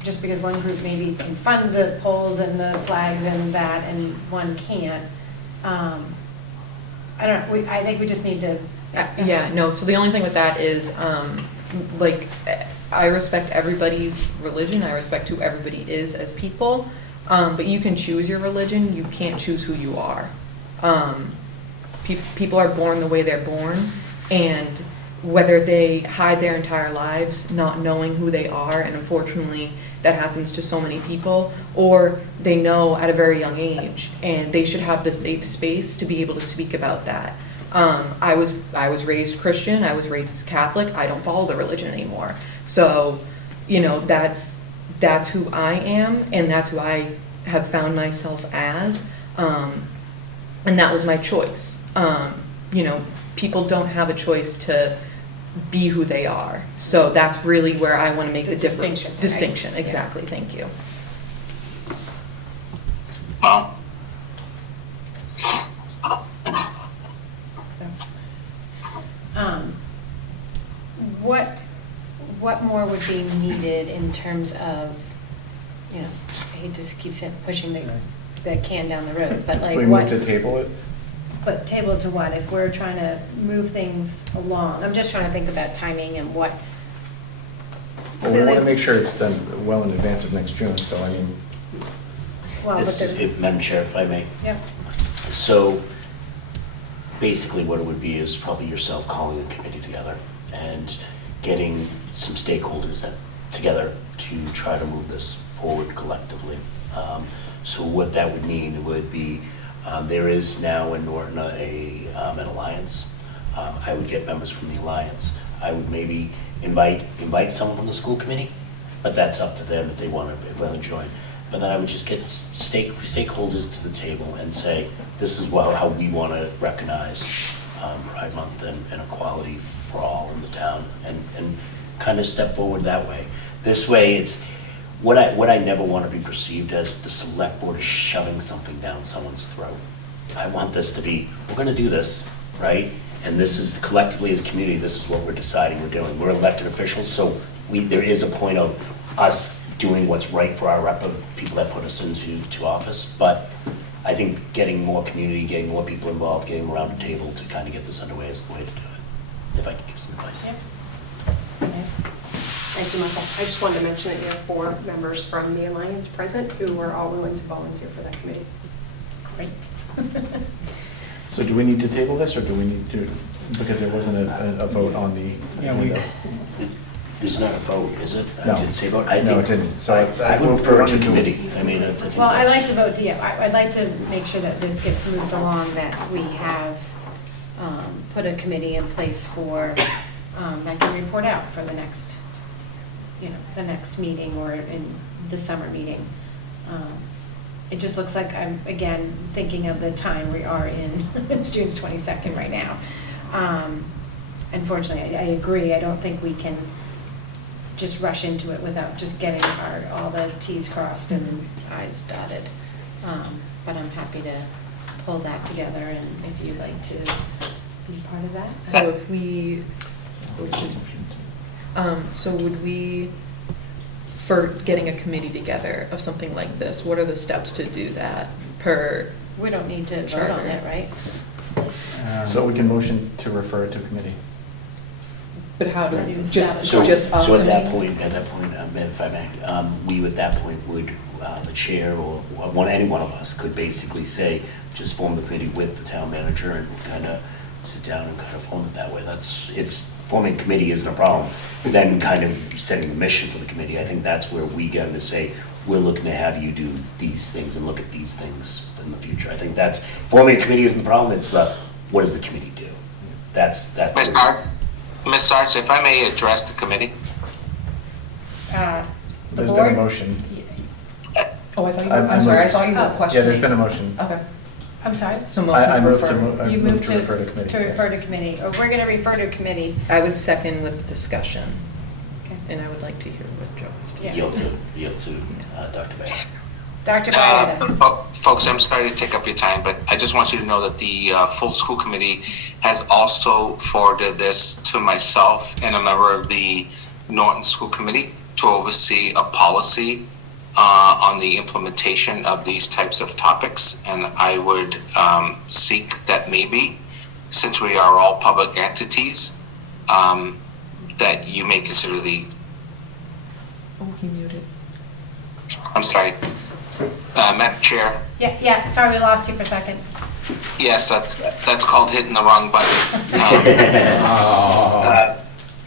Just because one group maybe can fund the poles and the flags and that, and one can't. I don't know, I think we just need to. Yeah, no, so the only thing with that is, like, I respect everybody's religion, I respect who everybody is as people, but you can choose your religion, you can't choose who you are. People are born the way they're born, and whether they hide their entire lives not knowing who they are, and unfortunately that happens to so many people, or they know at a very young age, and they should have the safe space to be able to speak about that. I was raised Christian, I was raised Catholic, I don't follow the religion anymore. So, you know, that's who I am, and that's who I have found myself as, and that was my choice. You know, people don't have a choice to be who they are. So that's really where I want to make the distinction. difference. Distinction, exactly, thank you. Well, What more would be needed in terms of, you know, I hate to keep pushing the can down the road, but like We what? move to table it? But table it to what? If we're trying to move things along, I'm just trying to think about timing and what. Well, we want to make sure it's done well in advance of next June, so I mean, Well, but Madam Chair, if I may. Yep. So basically what it would be is probably yourself calling a committee together and getting some stakeholders together to try to move this forward collectively. So what that would mean would be, there is now in Norton an alliance. I would get members from the alliance. I would maybe invite someone from the school committee, but that's up to them if they want to join. But then I would just get stakeholders to the table and say, this is how we want to recognize Pride Month and equality for all in the town, and kind of step forward that way. This way, it's what I never want to be perceived as the select board is shoving something down someone's throat. I want this to be, we're going to do this, right? And this is collectively as a community, this is what we're deciding we're doing. We're elected officials, so there is a point of us doing what's right for our people that put us into office. But I think getting more community, getting more people involved, getting around the table to kind of get this underway is the way to do it, if I can give some advice. Yeah. Thank you, Michael. I just wanted to mention that you have 4 members from the Alliance present who are all willing to volunteer for that committee. Great. so do we need to table this, or do we need to, because there wasn't a vote on the agenda? There's not a vote, is it? No. I didn't say vote. No, it didn't. So I would refer to committee. I mean, I think Well, I like to vote, yeah, I'd like to make sure that this gets moved along, that we have put a committee in place for, that can report out for the next, the next meeting or in the summer meeting. It just looks like I'm, again, thinking of the time we are in, it's June 22nd right now. Unfortunately, I agree, I don't think we can just rush into it without just getting all the Ts crossed and Is dotted. But I'm happy to pull that together, and if you'd like to be part of that. So if we, so would we, for getting a committee together of something like this, what are the steps to do that per? We don't need to vote on it, right? So we can motion to refer it to committee. But how do we, So just at that point, if I may, we at that point would, the chair or any one of us could basically say, just form the committee with the town manager and kind of sit down and kind of form it that way. Forming a committee isn't a problem. Then kind of setting the mission for the committee, I think that's where we get to say, we're looking to have you do these things and look at these things in the future. I think that's, forming a committee isn't the problem, it's what does the committee do? That's. Ms. Sarge, if I may address the committee? The There's board? been a motion. Oh, I thought you were, I'm sorry, I thought you were questioning. Yeah, there's been a motion. Okay. I'm sorry? So I motion moved to to, refer. You moved to refer to committee. To refer to committee. Oh, we're going to refer to committee. I would second with discussion, Okay. and I would like to hear what Joe has to say. Yield to Dr. Bayer. Dr. Byetta. Folks, I'm sorry to take up your time, but I just want you to know that the full school committee has also forwarded this to myself and a member of the Norton School Committee. to oversee a policy on the implementation of these types of topics. And I would seek that maybe, since we are all public entities, that you may consider the, Oh, he muted. I'm sorry, Madam Chair, Yeah, sorry, we lost you for a second. yes, that's called hitting the wrong button.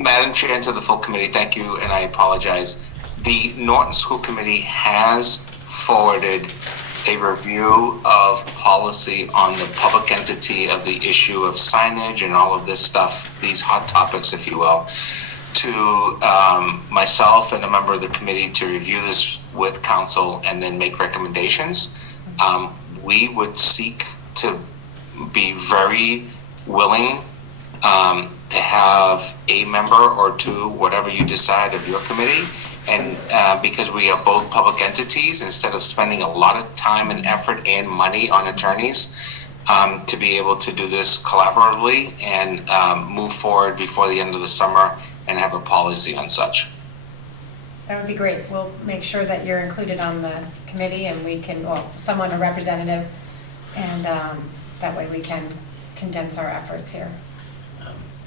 Madam Chair and to the full committee, thank you, and I apologize. The Norton School Committee has forwarded a review of policy on the public entity of the issue of signage and all of this stuff, these hot topics, if you will, to myself and a member of the committee to review this with council and then make recommendations. We would seek to be very willing to have a member or two, whatever you decide of your committee, and because we are both public entities, instead of spending a lot of time and effort and money on attorneys, to be able to do this collaboratively and move forward before the end of the summer and have a policy on such. That would be great. We'll make sure that you're included on the committee and we can, well, someone, a representative, and that way we can condense our efforts here.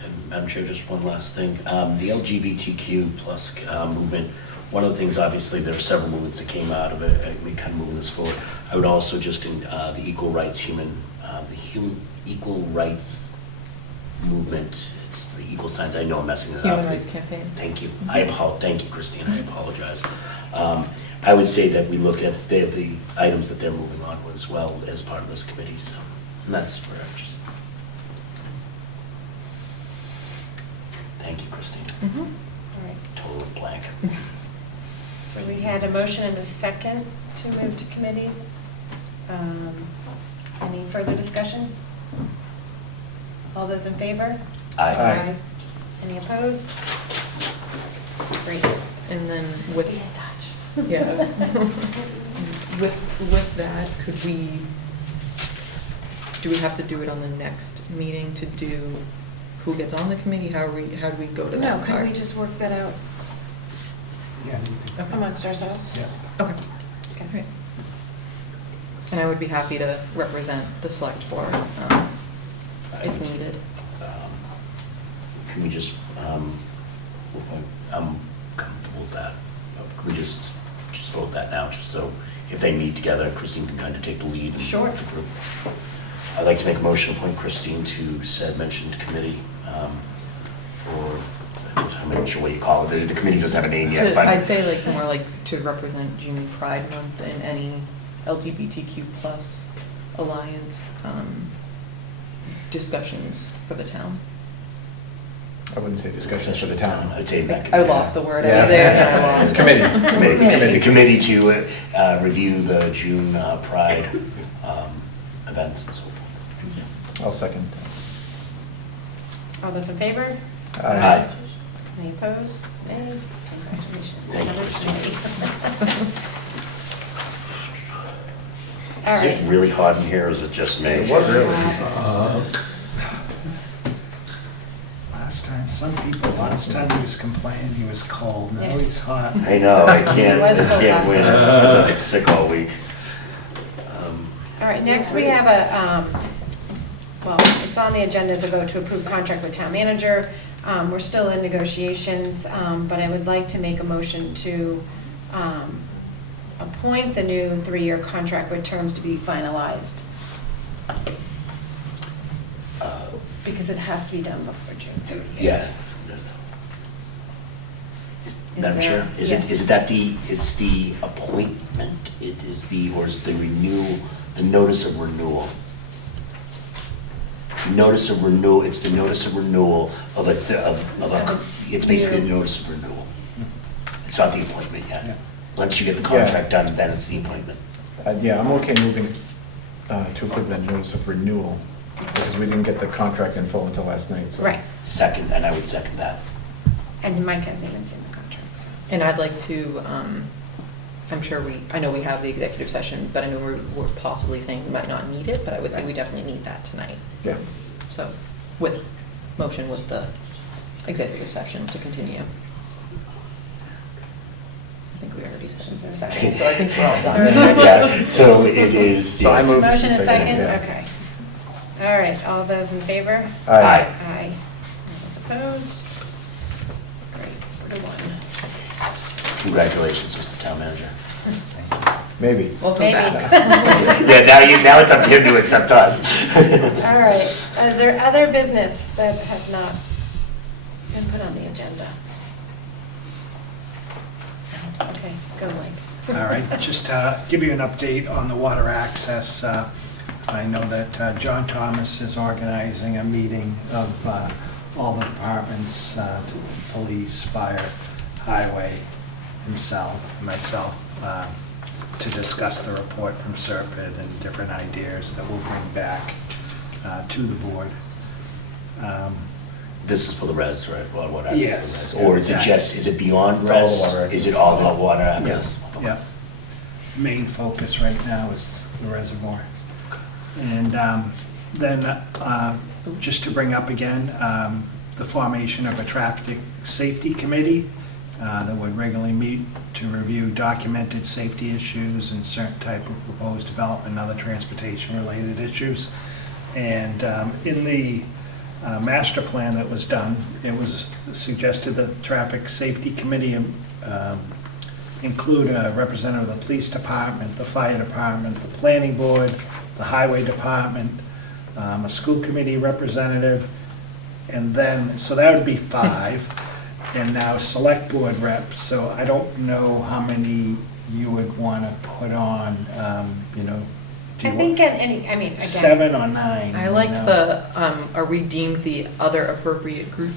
And Madam Chair, just one last thing. The LGBTQ plus movement, one of the things, obviously, there are several movements that came out of it. We kind of moving this forward. I would also just, in the equal rights equal rights movement, it's the equal signs, I know I'm messing it up. Human Rights Campaign. Thank you. Thank you, Christine, I apologize. I would say that we look at the items that they're moving on as well as part of this committee, so, and that's where I'm just, thank you, Christine. All right. Total blank. So we had a motion and a second to move to committee. Any further discussion? All those in favor? Aye. Aye. Any opposed? Great. And then with, yeah, with that, do we have to do it on the next meeting to do who gets on the committee? How do we go to that No, part? can we just work that out Yeah. Okay. amongst ourselves? Yeah. Okay. Okay, great. And I would be happy to represent the select board if needed. Can we just, I'm comfortable with that. Can we just vote that now, just so if they meet together, Christine can kind of take the lead? And Sure. the group. I'd like to make a motion to appoint Christine to said mentioned committee for, I'm not sure what you call it, the committee doesn't have a name yet, but. I'd say like more like to represent June Pride Month and any LGBTQ plus alliance discussions for the town. I wouldn't say discussions for the town. I'd say that. I lost the word, I Yeah. was there and then I lost. Committee. The committee to review the June Pride events and so forth. I'll second. All those in favor? Aye. Any opposed? Nay? Congratulations. Thank you, Another Christine. committee. All Is it right. really hot in here, or is it just me? It was really. Last time he was complaining he was cold, now Yeah. he's hot. I know, I It can't was cold last win. time. I've been sick all week. All right, next we have well, it's on the agenda to vote to approve contract with town manager. We're still in negotiations, but I would like to make a motion to appoint the new 3-year contract with terms to be finalized. Because it has to be done before June 30th. Yeah. Madam there- Chair, is yes. it that it's the appointment, or is it the renewal, the notice of renewal? Notice of renewal, it's the notice of renewal of it's basically the notice of renewal. It's not the appointment Yeah. yet. Once you get the contract done, then it's the appointment. Yeah, I'm okay moving to approve that notice of renewal, because we didn't get the contract in full until last night, so. Right, Second, and I would second that. and Mike hasn't even seen the contract, so. And I'd like to, I know we have the executive session, but I know we're possibly saying we might not need it, but I would say we definitely need that tonight. Yeah. So, with motion with the executive session to continue. Is there a second? So I think we're all Is there a done. second? Yeah, so it is. So I yes. moved. Motion a second? Yeah. Okay. All right, all those in favor? Aye. Aye. All those opposed? Great, 4-1. Congratulations, Mr. Town Manager. Maybe. Welcome Maybe. back. Yeah, now it's up to him to accept us. All right, is there other business that have not been put on the agenda? No? Okay, go Mike. All right, just to give you an update on the water access, I know that John Thomas is organizing a meeting of all the departments, police, fire, highway, himself, myself, to discuss the report from Serpide and different ideas that we'll bring back to the board. This is for the res, right? Water access, Yes. the res. Or is it just, is it beyond It's all the res? water access. Is it all the water access? Yeah. Main focus right now is the reservoir. And then, just to bring up again, the formation of a traffic safety committee that would regularly meet to review documented safety issues and certain type of proposed development and other transportation-related issues. And in the master plan that was done, it was suggested that the traffic safety committee include a representative of the police department, the fire department, the planning board, the highway department, a school committee representative, and then, so that would be 5. And now select board reps, so I don't know how many you would want to put on, you know. do I you think want at any, I mean, again. 7 or 9. I you liked know. the, are we deemed the other appropriate group?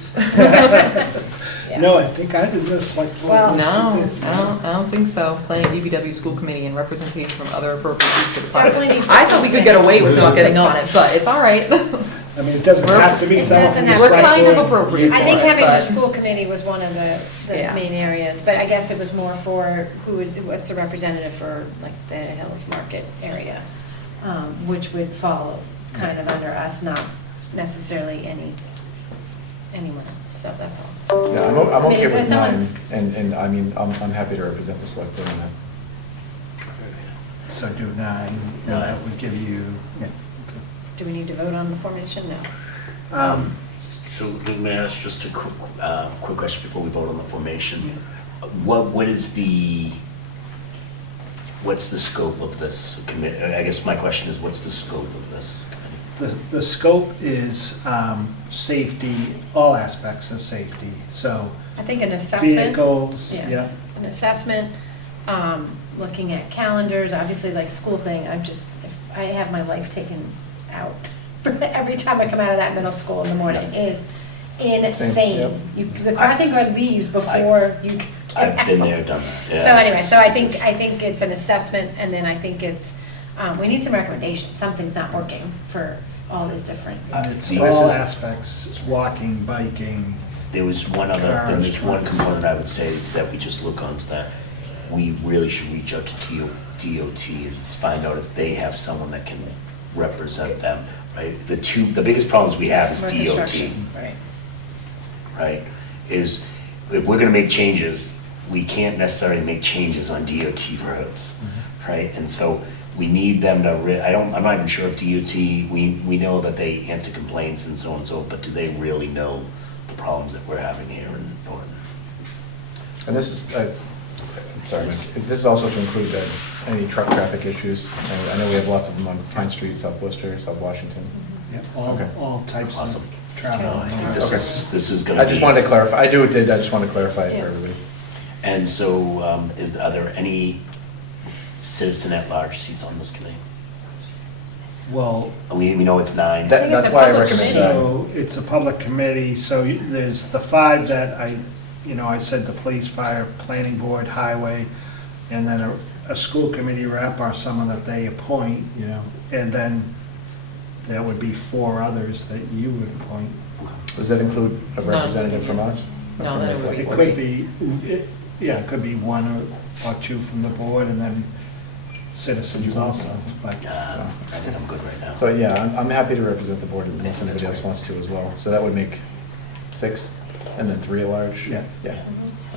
Yeah. No, I think I was the select board. Well, No, I don't think so. Planning, DPW, school committee, and representation from other appropriate groups of Definitely departments. needs I thought we could get away with not getting on it, but it's all right. I mean, it doesn't have to be It someone doesn't from the have We're to be. select kind of board. appropriate I for think it, having the but- school committee was one of the Yeah. main areas, but I guess it was more for what's the representative for like the Hills Market area, which would fall kind of under us, not necessarily anyone else, so that's all. Yeah, I'm okay Maybe with 9, someone's- and I mean, I'm happy to represent the select board on that. So do 9, and that would give you, yeah. Do we need to vote on the formation? No. So may I ask just a quick question before we vote on the formation? What's the scope of this committee? I guess my question is, what's the scope of this committee? The scope is safety, all aspects of safety, so I think an assessment. vehicles, yeah. An assessment, looking at calendars, obviously like school thing, if I have my life taken out every time I come out of that middle school in the morning, is insane. The crossing guard leaves before you get out. I've been there, done that, yeah. So anyway, so I think it's an assessment, and then I think it's, we need some recommendations. Something's not working for all these different. It's This all is- aspects, it's walking, biking. There was one other, then there's one component I would say that we just look onto that. We really should reach out to DOT and find out if they have someone that can represent them, right? The biggest problems we have is More DOT, construction, right. right? Is, if we're gonna make changes, we can't necessarily make changes on DOT roads, right? And so we need them to, I'm not even sure if DOT, we know that they answer complaints and so on and so, but do they really know the problems that we're having here in Norton? And this is, sorry, Mike, this is also to include any truck traffic issues. And I know we have lots of them on Pine Street, South Worcester, South Washington. Yeah, Okay. all types Awesome. of travel. No, I think Okay. this is gonna be. I just wanted to clarify, I just wanted to clarify it Yeah. for everybody. And so, are there any citizen at large seats on this committee? Well, We know it's 9. think it's That's a why I public recommend committee. that. so it's a public committee, so there's the 5 that I said the police, fire, planning board, highway, and then a school committee rep or someone that they appoint, and then there would be 4 others that you would appoint. Does that include a representative from us? No, From then the it would select It board? could be, it could be 1 or 2 from the board, and then citizens also, but. I think I'm good right now. So, yeah, I'm happy to represent the board unless anybody else wants to as well. So that would make 6, and then 3 at large? Yeah. Yeah.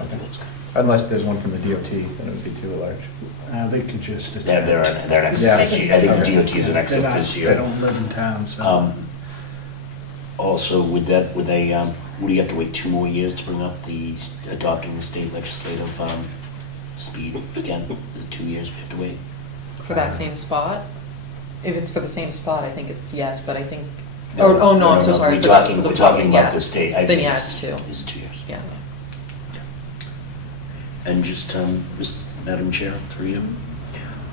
I think that's good. Unless there's one from the DOT, then it would be too large. They could just attend. They're an ex Yeah. officio. I think Okay. DOT is an ex They're not- officio. They don't live in town, so. Also, would they, would you have to wait 2 more years to bring up adopting the state legislative speed again? Is it 2 years we have to wait? For that same spot? If it's for the same spot, I think it's yes, but I think, oh, no, I'm so sorry. We're for the- talking, for the we're talking parking, about yeah. the state. Then yeah, it's 2. It's 2 years. Yeah. And just, Madam Chair, through you,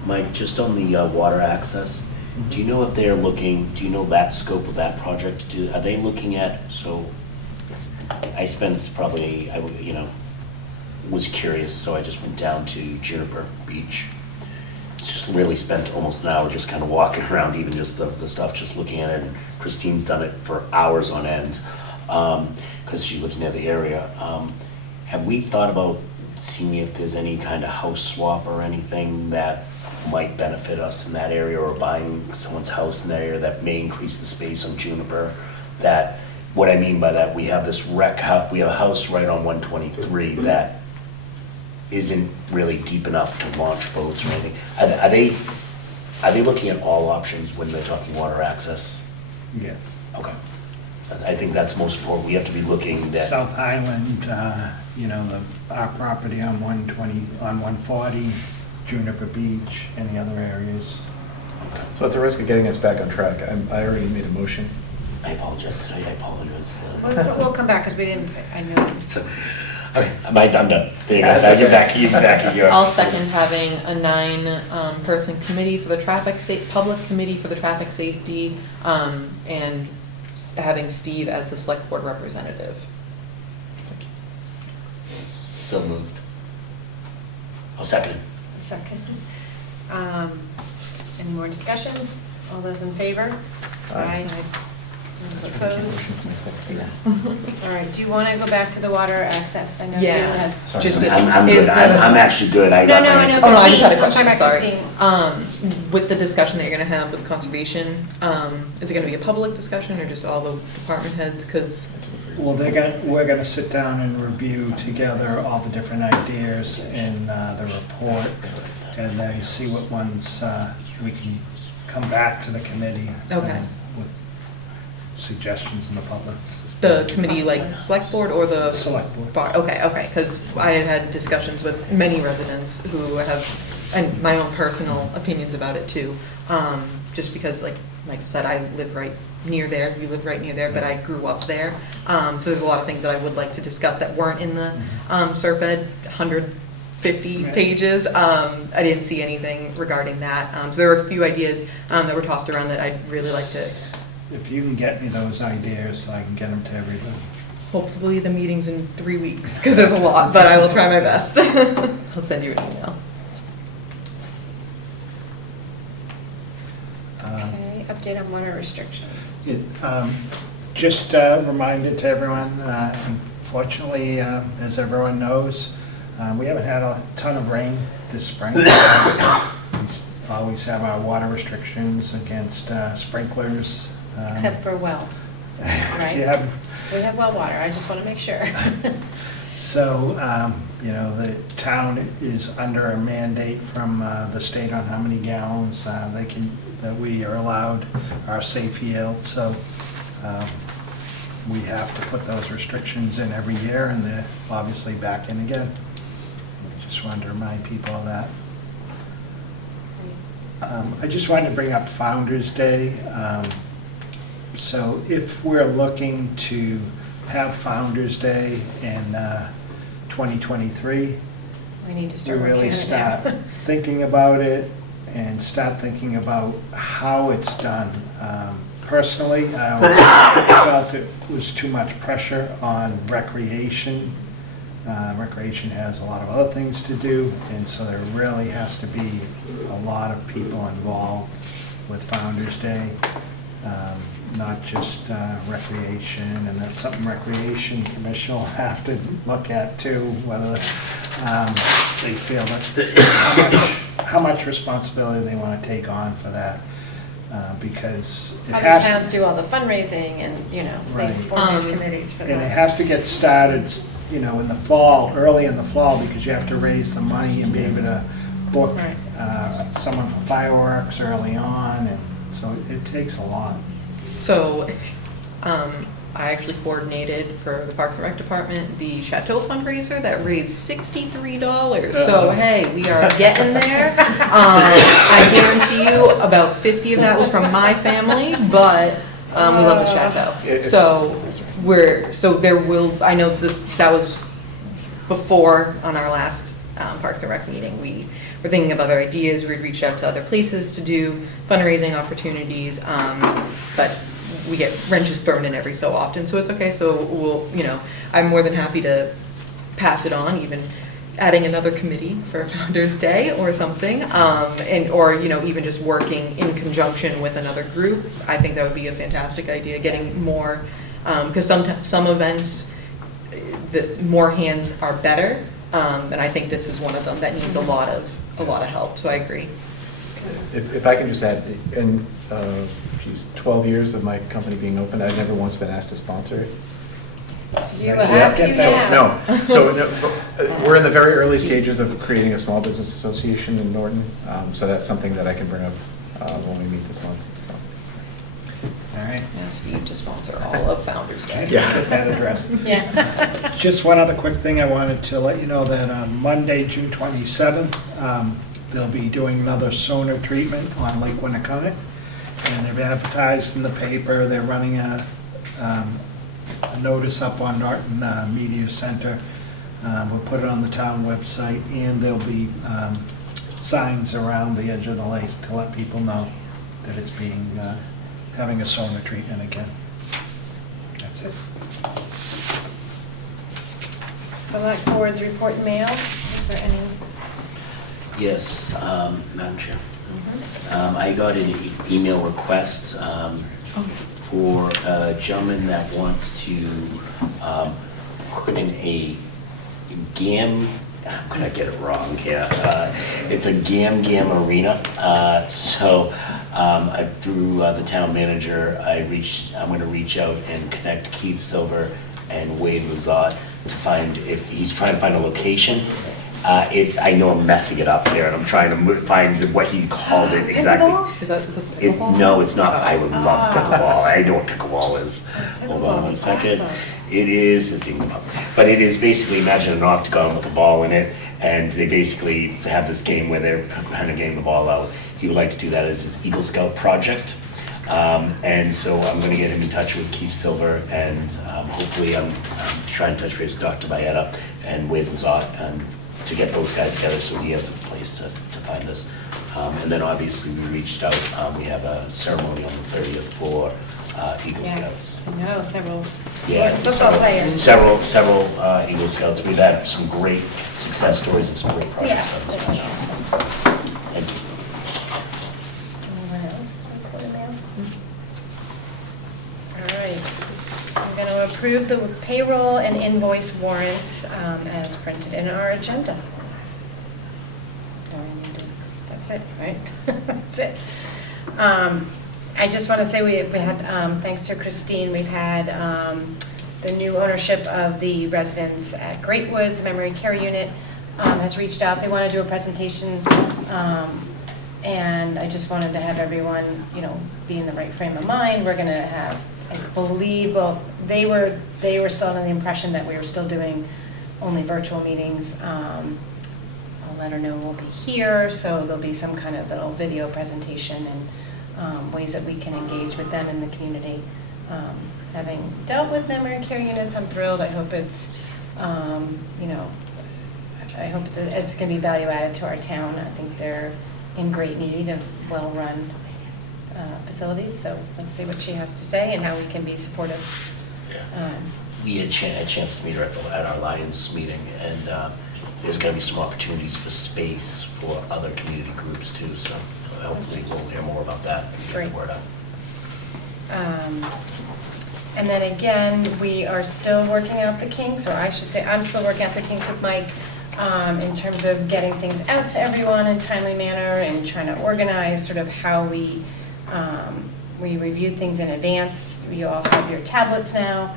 Mike, just on the water access, do you know if they're looking, do you know that scope of that project? Are they looking at, so I spent probably, was curious, so I just went down to Juniper Beach. Just really spent almost an hour just kind of walking around, even just the stuff, just looking at it. And Christine's done it for hours on end, because she lives near the area. Have we thought about seeing if there's any kind of house swap or anything that might benefit us in that area, or buying someone's house in that area that may increase the space on Juniper? That, what I mean by that, we have this rec house, we have a house right on 123 that isn't really deep enough to launch boats or anything. Are they looking at all options when they're talking water access? Yes. Okay. I think that's most important. We have to be looking at. South Highland, our property on 140, Juniper Beach, any other areas. So at the risk of getting us back on track, I already made a motion. I apologize. I apologize. We'll come back, because we didn't, I know. Okay, I'm done. There you go. That's Now okay. get back. You back at your. I'll second having a 9-person committee for the public committee for the traffic safety, and having Steve as the select board representative. So moved. I'll second it. Second. Any more discussion? All those in favor? Aye. Those Just trying to keep opposed? motion to my second. Yeah. All right, do you want to go back to the water access? I know you Yeah. had. Sorry. Just I'm is good. I'm the- actually good. I No, got no, my I answer. know. Oh, no, I just had a Christine, I'm question, talking about sorry. With the discussion that you're gonna have with conservation, is it gonna be a public discussion or just all the department heads? Because Well, we're gonna sit down and review together all the different ideas in the report, and then see what ones we can come back to the committee. Okay. With suggestions in the public. the committee, like select board or the? Select board. Okay, because I had had discussions with many residents who have, and my own personal opinions about it too. Just because, like Mike said, I live right near there, you live right near there, but I grew up there. So there's a lot of things that I would like to discuss that weren't in the SERPED, 150 pages. I didn't see anything regarding that. So there were a few ideas that were tossed around that I'd really like to. If you can get me those ideas, I can get them to everybody. Hopefully the meeting's in 3 weeks, because there's a lot, but I will try my best. I'll send you an email. Okay, update on water restrictions. Just a reminder to everyone, unfortunately, as everyone knows, we haven't had a ton of rain this spring. We always have our water restrictions against sprinklers. Except for well, right? Yeah. We have well water, I just want to make sure. So, the town is under a mandate from the state on how many gallons that we are allowed, our safe yield. So we have to put those restrictions in every year, and they're obviously back in again. Just wanted to remind people of that. I just wanted to bring up Founder's Day. So if we're looking to have Founder's Day in 2023, We need to we start working on really it start now. thinking about it and start thinking about how it's done. Personally, I felt it was too much pressure on recreation. Recreation has a lot of other things to do, and so there really has to be a lot of people involved with Founder's Day, not just recreation, and that's something Recreation Commission will have to look at too, whether they feel that how much responsibility they want to take on for that, because it Other has towns do all the fundraising and, they Right. form these committees for and it that. has to get started you know, in the fall, early in the fall, because you have to raise the money and be able to book someone for fireworks early on, and so it takes a lot. So, I actually coordinated for the Parks and Rec Department, the Chateau Fundraiser that raised $63. So, hey, we are getting there. I guarantee you about 50 of that was from my family, but we love the Chateau. So there will, I know that was before on our last Parks and Rec meeting. We were thinking of other ideas. We'd reached out to other places to do fundraising opportunities, but we get wrenches thrown in every so often, so it's okay. So we'll, you know, I'm more than happy to pass it on, even adding another committee for Founder's Day or something, or, you know, even just working in conjunction with another group. I think that would be a fantastic idea, getting more, because some events, the more hands are better, and I think this is one of them that needs a lot of help, so I agree. If I can just add, in 12 years of my company being open, I've never once been asked to sponsor it. We will ask you now. We're in the very early stages of creating a small business association in Norton, so that's something that I can bring up when we meet this month. So. All right. Ask Steve to sponsor all of Founder's Day. Yeah. Get that addressed. Yeah. Just one other quick thing, I wanted to let you know that on Monday, June 27th, they'll be doing another sonar treatment on Lake Winnicott, and they've advertised in the paper. They're running a notice up on Norton Media Center. We'll put it on the town website, and there'll be signs around the edge of the lake to let people know that it's being having a sonar treatment again. That's it. Select Board's report and mail. Is there any? Yes, Madam Chair. I got an email request for a gentleman that wants to put in a GAM, I'm gonna get it wrong here. It's a GAM arena. Through the town manager, I'm gonna reach out and connect Keith Silver and Wade Lazat to find, if he's trying to find a location. I know I'm messing it up there, and I'm trying to find what he called it exactly. Is that pickleball? No, it's not. I would love pickleball. I know what pickleball is. Hold on one second. Awesome. It is a ding dong. But it is basically, imagine an octagon with a ball in it, and they basically have this game where they're kind of getting the ball out. He would like to do that as his Eagle Scout project. And so I'm going to get him in touch with Keith Silver, and hopefully I'm trying to touch base with Dr. Bayetta and Wade Lazat, and to get those guys together so he has a place to find this. And then obviously we reached out, we have a ceremony on the 30th for Eagle Scouts. Yes, I know, several Yeah, football players. Several Eagle Scouts. We've had some great success stories and some great projects. Yes, on that's this. awesome. Thank you. Anyone else? Report and mail? All right. I'm going to approve the payroll and invoice warrants as printed in our agenda. That's it, right? That's it. I just want to say we had, thanks to Christine, we've had the new ownership of the residents at Great Woods Memory Care Unit has reached out. They want to do a presentation, and I just wanted to have everyone, you know, be in the right frame of mind. We're going to have, I believe, well, they were still under the impression that we were still doing only virtual meetings. I'll let her know we'll be here, so there'll be some kind of little video presentation and ways that we can engage with them in the community. Having dealt with memory care units, I'm thrilled. I hope it's, you know, I hope it's going to be value added to our town. I think they're in great need of well-run facilities, so let's see what she has to say and how we can be supportive. We had a chance to meet her at our Lions meeting, and there's going to be some opportunities for space for other community groups too, so hopefully we'll hear more about that and get the word out. And then again, we are still working out the kinks, or I should say I'm still working out the kinks with Mike in terms of getting things out to everyone in a timely manner and trying to organize sort of how we review things in advance. You all have your tablets now.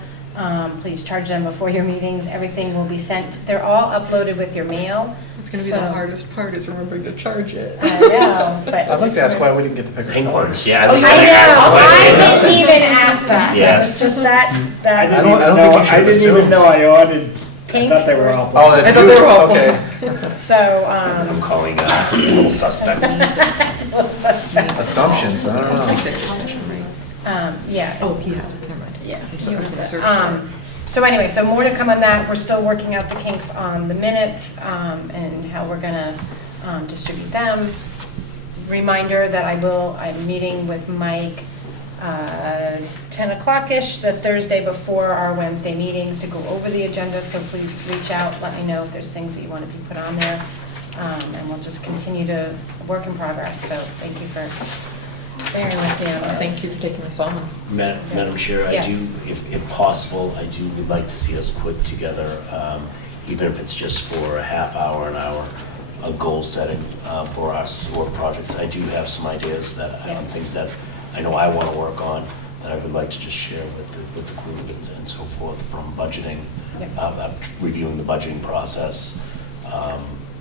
Please charge them before your meetings. Everything will be sent. They're all uploaded with your mail. It's gonna be the hardest part is remembering to charge it. I know, but. I'd like to ask why we didn't get to pick our Pink colors. ones, yeah. I was know, gonna ask the I question. didn't even ask that. Yes. It was just that, I that. didn't even know, I didn't even know I ordered, I Pink thought they were all Oh, black. that's I thought they were all okay. So, I'm calling this little suspect. Assumptions, I don't know. Executive session, right? yeah. Oh, he has it, never mind. Yeah. I'm sorry, I was gonna search for it. So anyway, so more to come on that. We're still working out the kinks on the minutes and how we're gonna distribute them. Reminder that I'm meeting with Mike 10 o'clock-ish the Thursday before our Wednesday meetings to go over the agenda, so please reach out, let me know if there's things that you want to be put on there. And we'll just continue to work in progress, so thank you for bearing with me on this. Thank you for taking this on. Madam Chair, I Yes. do, if possible, I do would like to see us put together, even if it's just for a half hour, an hour, a goal setting for our SOAR projects. I do have some ideas that, Yes. things that I know I want to work on, that I would like to just share with the group and so forth, from budgeting, Yep. reviewing the budgeting process,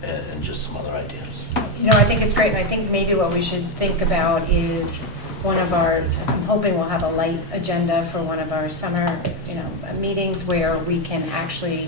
and just some other ideas. You know, I think it's great, and I think maybe what we should think about is one of our, I'm hoping we'll have a light agenda for one of our summer, meetings where we can actually,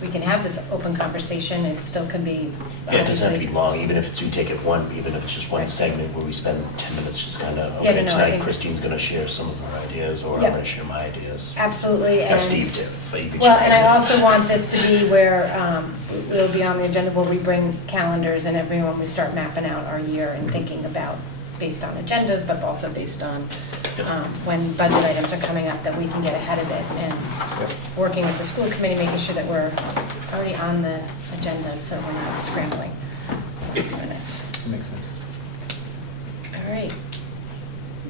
we can have this open conversation. It still can be. Yeah, it doesn't have to be obviously- long, even if it's, we take it even if it's just one segment where we spend 10 minutes just kind of, Yeah, okay, no, I tonight think- Christine's going to share some of her ideas, or Yeah. I'm going to share my ideas. Absolutely. Have And Steve too, but you can well, share and I ideas. also want this to be where we'll be on the agenda where we bring calendars and everyone, we start mapping out our year and thinking about, based on agendas, but also based on when budget items are coming up, that we can get ahead of it, and working with the school committee, making sure that we're already on the agenda, so we're not scrambling this minute. Makes sense. All right.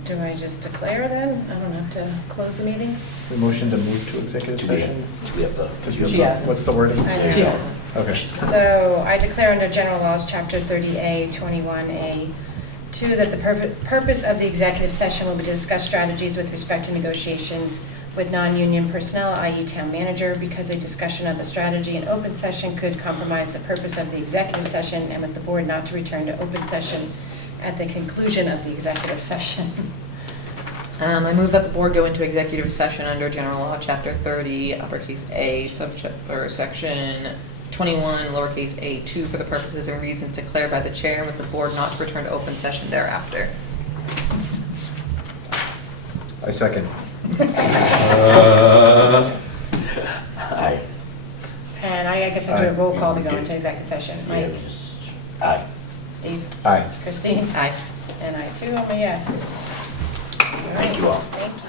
Do I just declare then? I don't have to close the meeting? We motion to move to executive Do we session? have the? She has it. What's the wording? I know. She has it. Okay. So I declare under General Laws, Chapter 30A, 21A, 2, that the purpose of the executive session will be to discuss strategies with respect to negotiations with non-union personnel, i.e. town manager, because a discussion of a strategy in open session could compromise the purpose of the executive session, and with the board not to return to open session at the conclusion of the executive session. I move that the board go into executive session under General Law, Chapter 30, uppercase A, Section 21, lowercase a2, for the purposes and reasons declared by the chair, with the board not to return to open session thereafter. I second. Aye. And I guess I do a Aye. roll call to go into executive session. Yeah, Mike? we just, aye. Steve? Aye. Christine? Aye. And I too, I'm a yes. All right. Thank you all. Thank you.